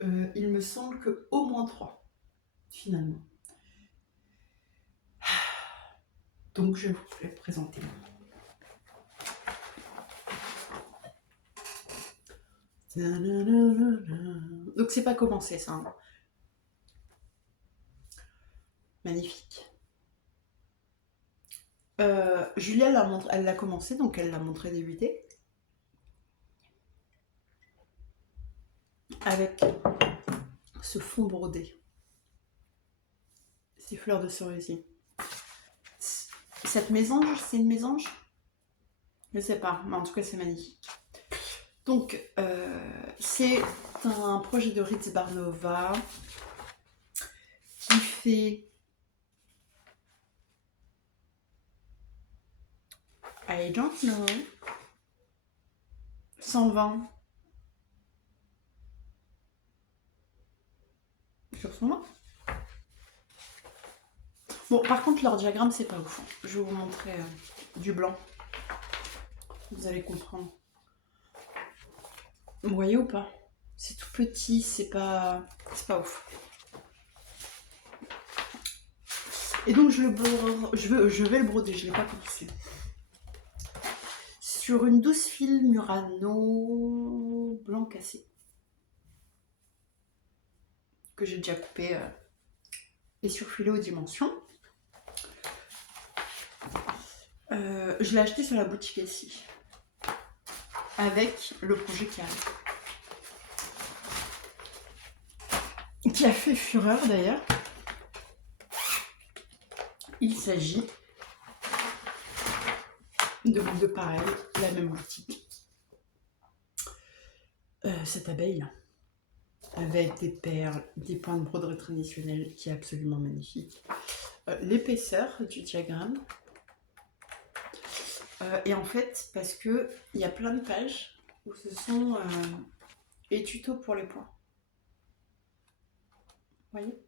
Il me semble que au moins 3, finalement. Donc, je vais vous les présenter. Donc, c'est pas commencé, ça. Hein. Magnifique. Julia, elle l'a commencé, donc elle l'a montré débuter. Avec ce fond brodé. Ces fleurs de cerisier. Cette mésange, c'est une mésange? Je sais pas, mais en tout cas, c'est magnifique. Donc, c'est un projet de Ritz Barnova qui fait... I don't know. 120 sur son nom. Bon, par contre, leur diagramme, c'est pas ouf. Je vais vous montrer du blanc. Vous allez comprendre. Vous voyez ou pas? C'est tout petit, c'est pas ouf. Et donc, je vais le broder, je l'ai pas commencé. Sur une 12 fils Murano blanc cassé. Que j'ai déjà coupé et surfilé aux dimensions. Je l'ai acheté sur la boutique ici. Avec le projet qui arrive. Qui a fait fureur d'ailleurs. Il s'agit de pareil, la même boutique. Cette abeille avec des perles, des points de broderie traditionnels qui est absolument magnifique. L'épaisseur du diagramme. Et en fait, parce que il y a plein de pages où ce sont les tutos pour les points. Vous voyez?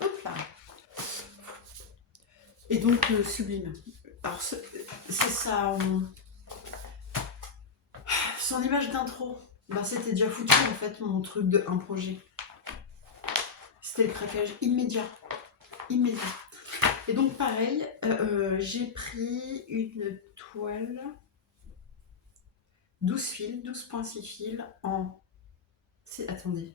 Hop là. Et donc sublime. Alors c'est ça. Son image d'intro. Bah, c'était déjà foutu en fait mon truc de un projet. C'était le craquage immédiat. Et donc pareil, j'ai pris une toile 12 fils, 12,6 fils en... Attendez.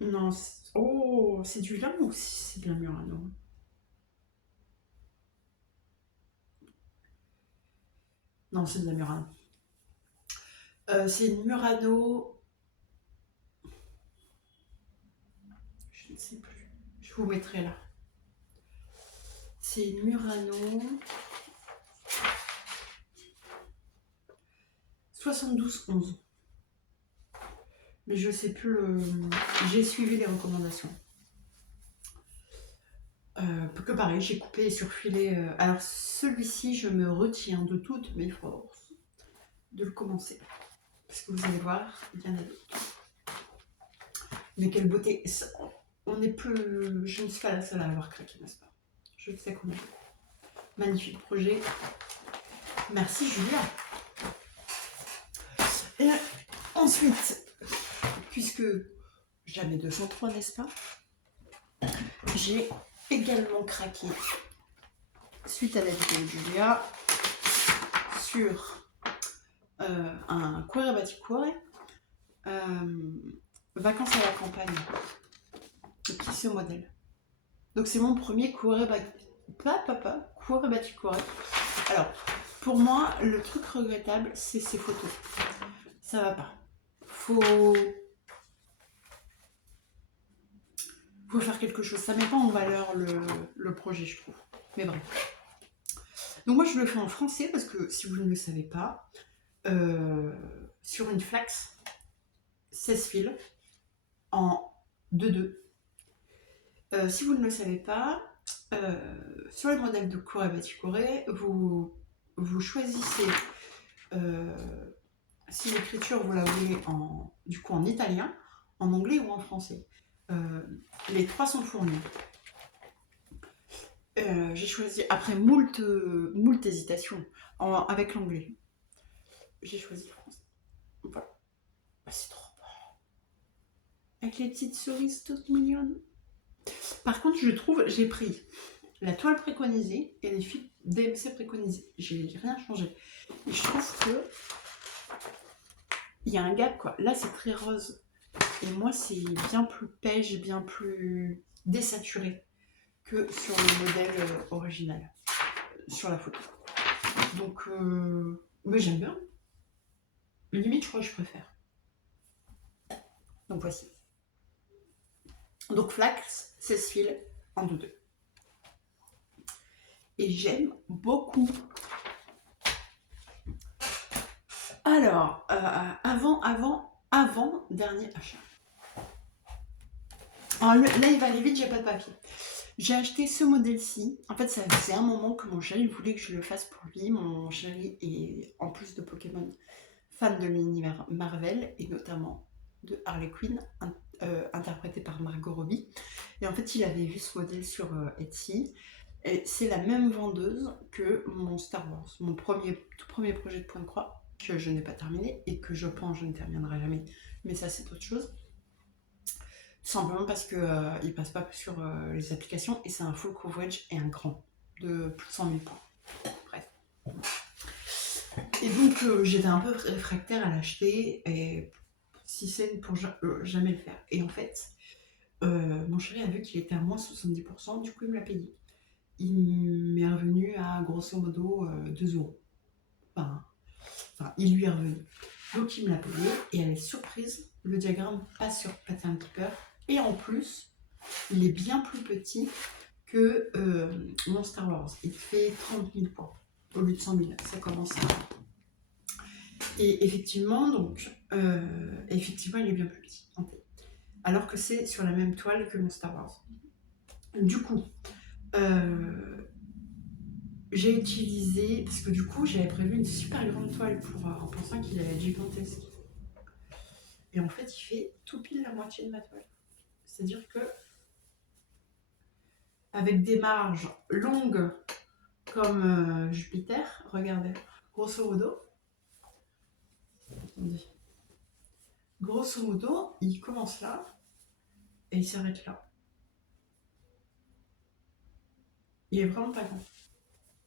Non, oh, c'est du lin ou c'est de la Murano? Non, c'est de la Murano. C'est une Murano... Je ne sais plus. Je vous mettrai là. C'est une Murano... 72-11. Mais je sais plus le... J'ai suivi les recommandations. Que pareil, j'ai coupé et surfilé. Alors celui-ci, je me retiens de toutes mes forces de le commencer. Parce que vous allez voir, il y en a d'autres. Mais quelle beauté! On n'est plus... Je ne suis pas la seule à avoir craqué, n'est-ce pas? Je le sais qu'on est. Magnifique projet. Merci Julia. Et ensuite, puisque jamais 203, n'est-ce pas? J'ai également craqué, suite à la vidéo de Julia, sur un Cuore Batik Cuore, vacances à la campagne, qui est ce modèle. Donc c'est mon premier Cuore Batik Cuore. Alors, pour moi, le truc regrettable, c'est ces photos. Ça va pas. Faut faut faire quelque chose. Ça met pas en valeur le projet, je trouve. Mais bref. Donc moi, je le fais en français parce que, si vous ne le savez pas, sur une flax, 16 fils en 2-2. Si vous ne le savez pas, sur le modèle de Kore Batikore, vous choisissez si l'écriture vous la voulez du coup en italien, en anglais ou en français. Les trois sont fournis. J'ai choisi, après moult hésitations, avec l'anglais. J'ai choisi le français. Voilà. C'est trop beau. Avec les petites cerises toutes mignonnes. Par contre, je trouve, j'ai pris la toile préconisée et les fils DMC préconisés. J'ai rien changé. Et je trouve que il y a un gap, quoi. Là, c'est très rose. Et moi, c'est bien plus beige, bien plus désaturé que sur le modèle original, sur la photo. Donc, mais j'aime bien. Limite, je crois que je préfère. Donc, voici. Donc, flax, 16 fils en 2-2. Et j'aime beaucoup. Alors, avant dernier achat. Alors, là, il va aller vite, j'ai pas de papier. J'ai acheté ce modèle-ci. En fait, ça faisait un moment que mon chéri voulait que je le fasse pour lui. Mon chéri est, en plus de Pokémon, fan de l'univers Marvel et notamment de Harley Quinn, interprétée par Margot Robbie. Et en fait, il avait vu ce modèle sur Etsy. Et c'est la même vendeuse que mon Star Wars, mon tout premier projet de point de croix, que je n'ai pas terminé et que je pense je ne terminerai jamais. Mais ça, c'est autre chose. Simplement parce qu'il ne passe pas sur les applications et c'est un full coverage et un grand de plus de 100 000 points. Bref. Et donc j'étais un peu réfractaire à l'acheter et si c'est pour jamais le faire. Et en fait, mon chéri a vu qu'il était à moins 70%, du coup il me l'a payé. Il m'est revenu à grosso modo 2 euros. Enfin, il lui est revenu. Donc il me l'a payé et à la surprise, le diagramme passe sur Pattern Keeper. Et en plus, il est bien plus petit que mon Star Wars. Il fait 30 000 points au lieu de 100 000. Ça commence à... Et effectivement, effectivement, il est bien plus petit. Alors que c'est sur la même toile que mon Star Wars. Du coup, j'ai utilisé... Parce que du coup, j'avais prévu une super grande toile en pensant qu'il allait être gigantesque. Et en fait, il fait tout pile la moitié de ma toile. C'est-à-dire que avec des marges longues comme Jupiter, regardez, grosso modo, il commence là et il s'arrête là. Il est vraiment pas grand.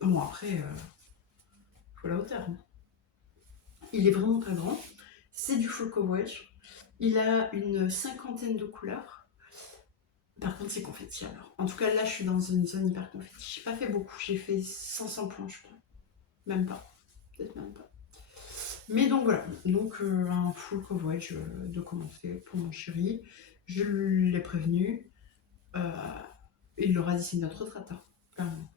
Bon, après, faut la hauteur. Hein. Il est vraiment pas grand. C'est du full coverage. Il a une 50aine de couleurs. Par contre, c'est confetti alors. En tout cas, là, je suis dans une zone hyper confetti. J'ai pas fait beaucoup. J'ai fait 500 points, je crois. Même pas. Peut-être même pas. Mais donc voilà. Donc, un full coverage de commencer pour mon chéri. Je l'ai prévenu. Il aura dit c'est notre retraite. Clairement.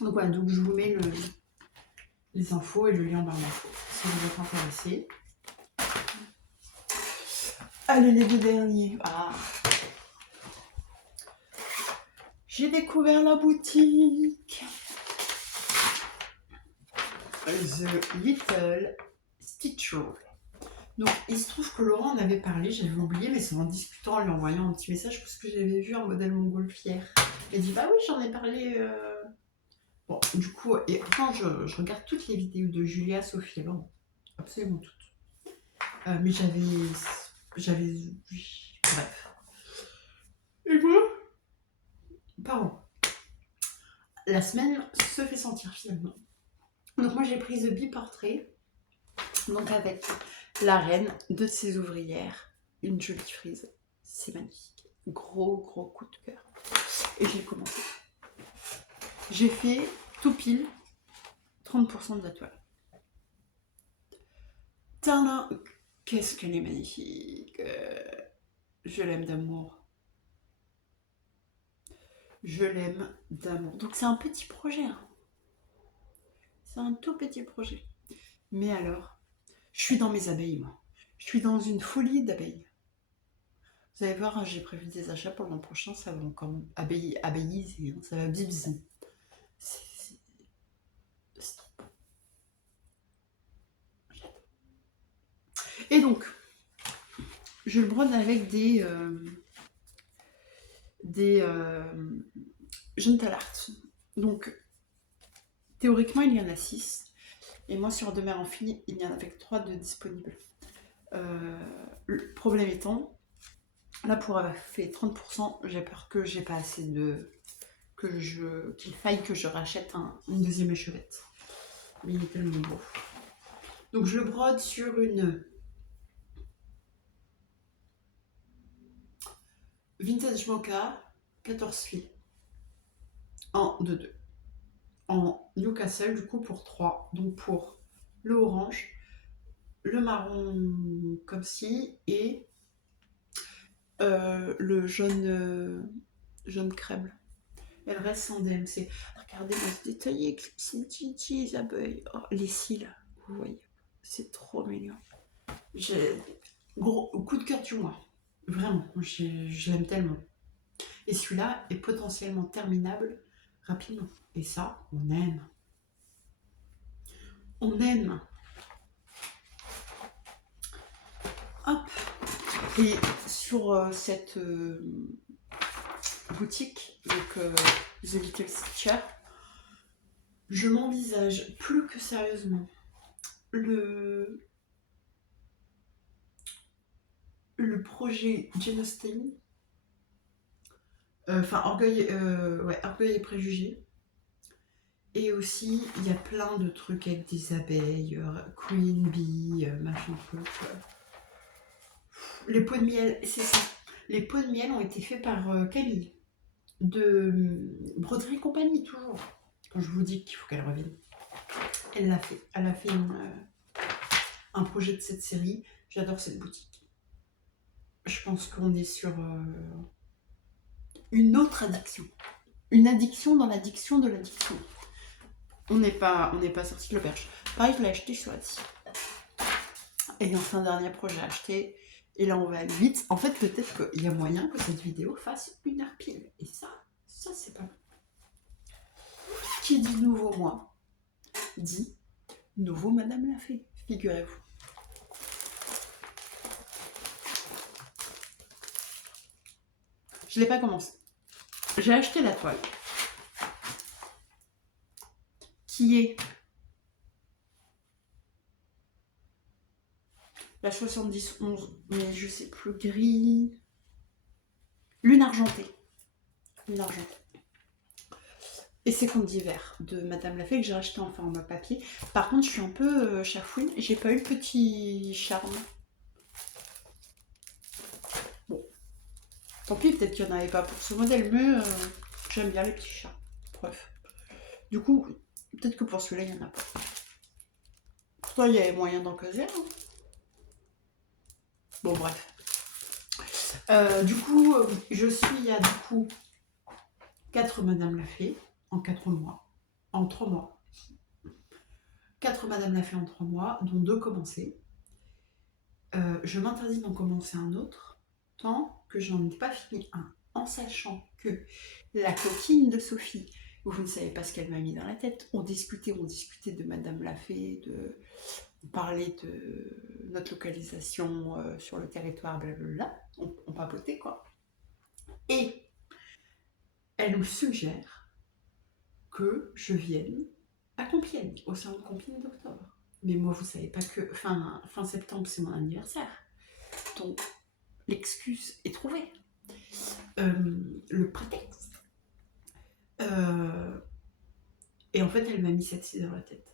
Donc voilà. Donc, je vous mets les infos et le lien en barre d'infos si vous êtes intéressé. Allez, les deux derniers. Ah. J'ai découvert la boutique. The Little Stitcher. Donc, il se trouve que Laurent en avait parlé, j'avais oublié, mais c'est en discutant, en lui envoyant un petit message, parce que j'avais vu un modèle montgolfière. Il dit, bah oui, j'en ai parlé. Bon, du coup, et enfin, je regarde toutes les vidéos de Julia, Sophie et Laurent. Absolument toutes. Mais j'avais... Bref. Et moi, pardon. La semaine se fait sentir finalement. Donc moi, j'ai pris The Bee Portrait. Donc avec la reine de ses ouvrières, une jolie frise, c'est magnifique, gros coup de cœur. Et j'ai commencé. J'ai fait tout pile 30% de la toile. Tana, qu'est-ce qu'elle est magnifique. Je l'aime d'amour. Je l'aime d'amour. Donc c'est un petit projet. Hein. C'est un tout petit projet. Mais alors, je suis dans mes abeilles, moi. Je suis dans une folie d'abeilles. Vous allez voir, hein, j'ai prévu des achats pour l'an prochain. Ça va encore abelliser. Hein, ça va bibzer. C'est trop beau. Et donc, je le brode avec des jeunes talartes. Donc, théoriquement, il y en a 6. Et moi, sur Deux Mères en Fille, il n'y en avait que 3 de disponibles. Le problème étant, là, pour avoir fait 30%, j'ai peur que j'ai pas assez de... qu'il faille que je rachète une deuxième échevette. Mais il est tellement beau. Donc, je le brode sur une Vintage Mocha 14 fils en 2-2. En Newcastle, du coup, pour 3. Donc, pour le orange, le marron comme ci et le jaune crème. Elle reste sans DMC. Regardez-moi ce détaillé, c'est Gigi, les abeilles. Oh, les cils, vous voyez, c'est trop mignon. J'ai gros coup de cœur du mois. Vraiment, je l'aime tellement. Et celui-là est potentiellement terminable rapidement. Et ça, on aime. On aime. Hop. Et sur cette boutique, donc The Little Stitcher, je m'envisage plus que sérieusement le projet Jane Austen, enfin Orgueil et Préjugés. Et aussi, il y a plein de trucs avec des abeilles, Queen Bee, machin truc. Les pots de miel, c'est ça. Les pots de miel ont été faits par Camille, de Broderie Compagnie, toujours. Quand je vous dis qu'il faut qu'elle revienne. Elle l'a fait. Elle a fait un projet de cette série. J'adore cette boutique. Je pense qu'on est sur une autre addiction. Une addiction dans l'addiction de l'addiction. On n'est pas sorti de l'auberge. Pareil, je l'ai acheté sur Etsy. Et enfin, dernier projet acheté. Et là, on va aller vite. En fait, peut-être qu'il y a moyen que cette vidéo fasse 1 heure pile. Et ça c'est pas mal. Qui dit nouveau mois dit nouveau Madame l'a fait, figurez-vous. Je ne l'ai pas commencé. J'ai acheté la toile. Qui est la 70-11, mais je sais plus, gris. Lune argentée. Lune argentée. Et c'est Contes d'hiver de Madame Lafay que j'ai acheté en format papier. Par contre, je suis un peu chafouine. J'ai pas eu le petit charme. Bon. Tant pis, peut-être qu'il n'y en avait pas pour ce modèle, mais j'aime bien les petits chats. Bref. Du coup, peut-être que pour celui-là, il n'y en a pas. Pourtant, il y avait moyen d'en causer. Hein. Bon, bref. Du coup, je suis à 4 Madame Lafay en 4 mois. En 3 mois. 4 Madame Lafay en 3 mois, dont 2 commencés. Je m'interdis d'en commencer un autre tant que j'en ai pas fini un. En sachant que la coquine de Sophie, vous ne savez pas ce qu'elle m'a mis dans la tête. On discutait de Madame Lafay, on parlait de notre localisation sur le territoire, blablabla. On papotait, quoi. Et elle nous suggère que je vienne à Compiègne, au salon de Compiègne d'octobre. Mais moi, vous savez pas que fin septembre, c'est mon anniversaire. Donc, l'excuse est trouvée. Le prétexte. Et en fait, elle m'a mis cette idée dans la tête.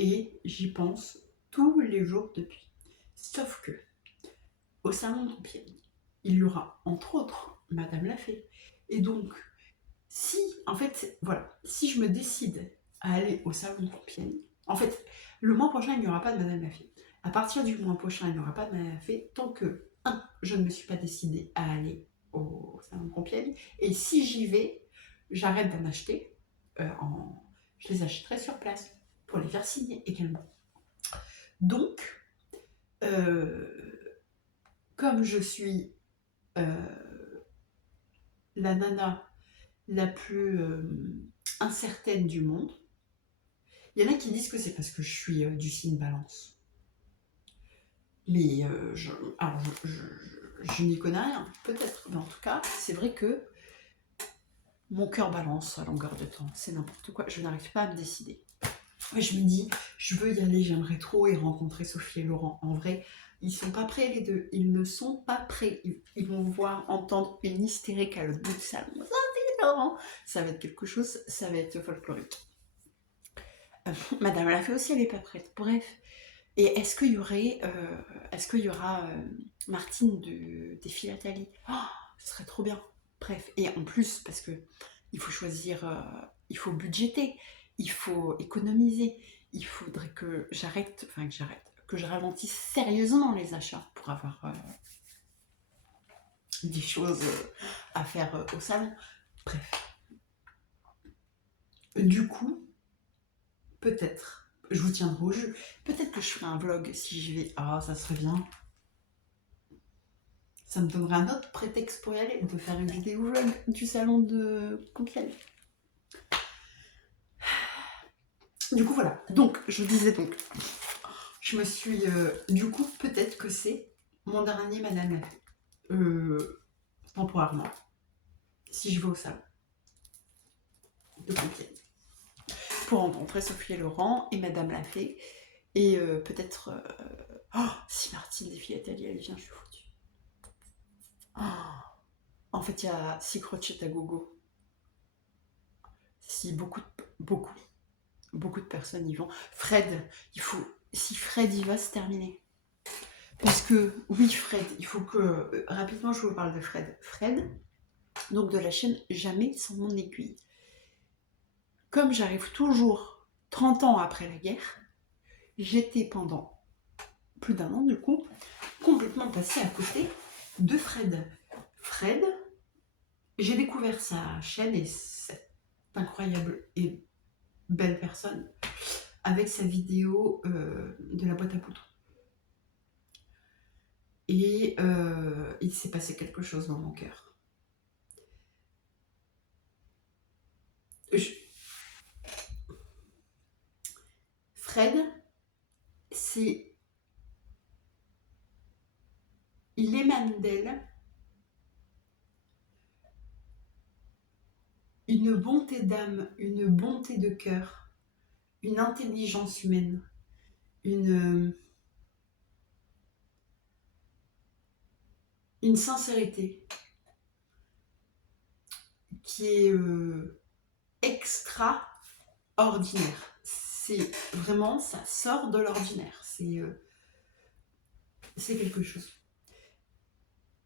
Et j'y pense tous les jours depuis. Sauf que, au salon de Compiègne, il y aura, entre autres, Madame Lafay. Et donc, si je me décide à aller au salon de Compiègne, en fait, le mois prochain, il n'y aura pas de Madame Lafay. À partir du mois prochain, il n'y aura pas de Madame Lafay tant que, je ne me suis pas décidée à aller au salon de Compiègne. Et si j'y vais, j'arrête d'en acheter. Je les achèterai sur place pour les faire signer également. Donc, comme je suis la nana la plus incertaine du monde, il y en a qui disent que c'est parce que je suis du signe Balance. Mais je n'y connais rien, peut-être. Mais en tout cas, c'est vrai que mon cœur balance à longueur de temps. C'est n'importe quoi. Je n'arrive pas à me décider. Et je me dis, je veux y aller, j'aimerais trop y rencontrer Sophie et Laurent. En vrai, ils sont pas prêts les deux. Ils ne sont pas prêts. Ils vont voir, entendre une hystérique à l'autre bout du salon. Sophie, Laurent. Ça va être quelque chose, ça va être folklorique. Madame Lafay aussi, elle n'est pas prête. Bref. Et est-ce qu'il y aura Martine des Philatalies? Ce serait trop bien. Bref. Et en plus, parce que il faut choisir, il faut budgéter, il faut économiser, il faudrait que que je ralentisse sérieusement les achats pour avoir des choses à faire au salon. Bref. Du coup, peut-être, je vous tiendrai au jeu. Peut-être que je ferai un vlog si j'y vais. Ah, ça serait bien. Ça me donnerait un autre prétexte pour y aller, de faire une vidéo vlog du salon de Compiègne. Du coup, voilà. Donc, je disais donc, je me suis... du coup, peut-être que c'est mon dernier Madame Lafay. Temporairement. Si je vais au salon de Compiègne. Pour rencontrer Sophie et Laurent et Madame Lafay. Et peut-être... si Martine des Philatalies, elle vient, je suis foutue. En fait, il y a Secret à gogo. Si beaucoup de personnes y vont. Fred, si Fred y va, c'est terminé. Parce que, oui, Fred, il faut que... rapidement, je vous parle de Fred. Fred, donc de la chaîne Jamais sans mon aiguille. Comme j'arrive toujours 30 ans après la guerre, j'étais pendant plus d'1 an, du coup, complètement passée à côté de Fred. Fred, j'ai découvert sa chaîne et cette incroyable et belle personne avec sa vidéo de la boîte à poudre. Et il s'est passé quelque chose dans mon cœur. Fred, il émane d'elle une bonté d'âme, une bonté de cœur, une intelligence humaine, une sincérité qui est extraordinaire. C'est vraiment, ça sort de l'ordinaire. C'est quelque chose.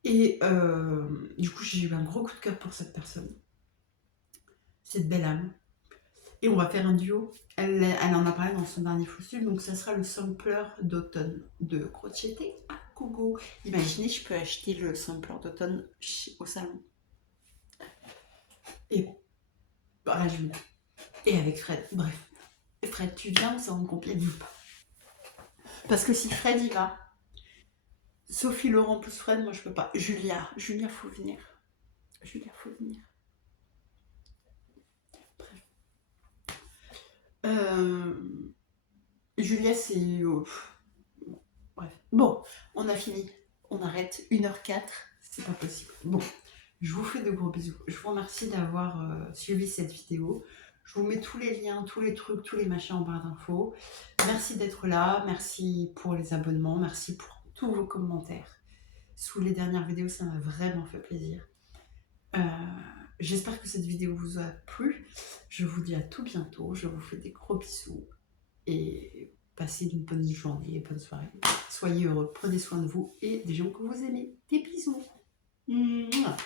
Et du coup, j'ai eu un gros coup de cœur pour cette personne, cette belle âme. Et on va faire un duo. Elle en a parlé dans son dernier flux, donc ça sera le sampler d'automne de Crochetté à gogo. Imaginez, je peux acheter le sampler d'automne au salon. Et voilà, je viens. Et avec Fred, bref. Fred, tu viens au salon de Compiègne ou pas? Parce que si Fred y va, Sophie, Laurent plus Fred, moi je peux pas. Julia, faut venir. Julia, faut venir. Julia, c'est... bref. Bon, on a fini. On arrête. 1h04. C'est pas possible. Bon, je vous fais de gros bisous. Je vous remercie d'avoir suivi cette vidéo. Je vous mets tous les liens, tous les trucs, tous les machins en barre d'infos. Merci d'être là. Merci pour les abonnements. Merci pour tous vos commentaires. Sous les dernières vidéos, ça m'a vraiment fait plaisir. J'espère que cette vidéo vous a plu. Je vous dis à tout bientôt. Je vous fais des gros bisous. Et passez une bonne journée, bonne soirée. Soyez heureux, prenez soin de vous et des gens que vous aimez. Des bisous. Mouah.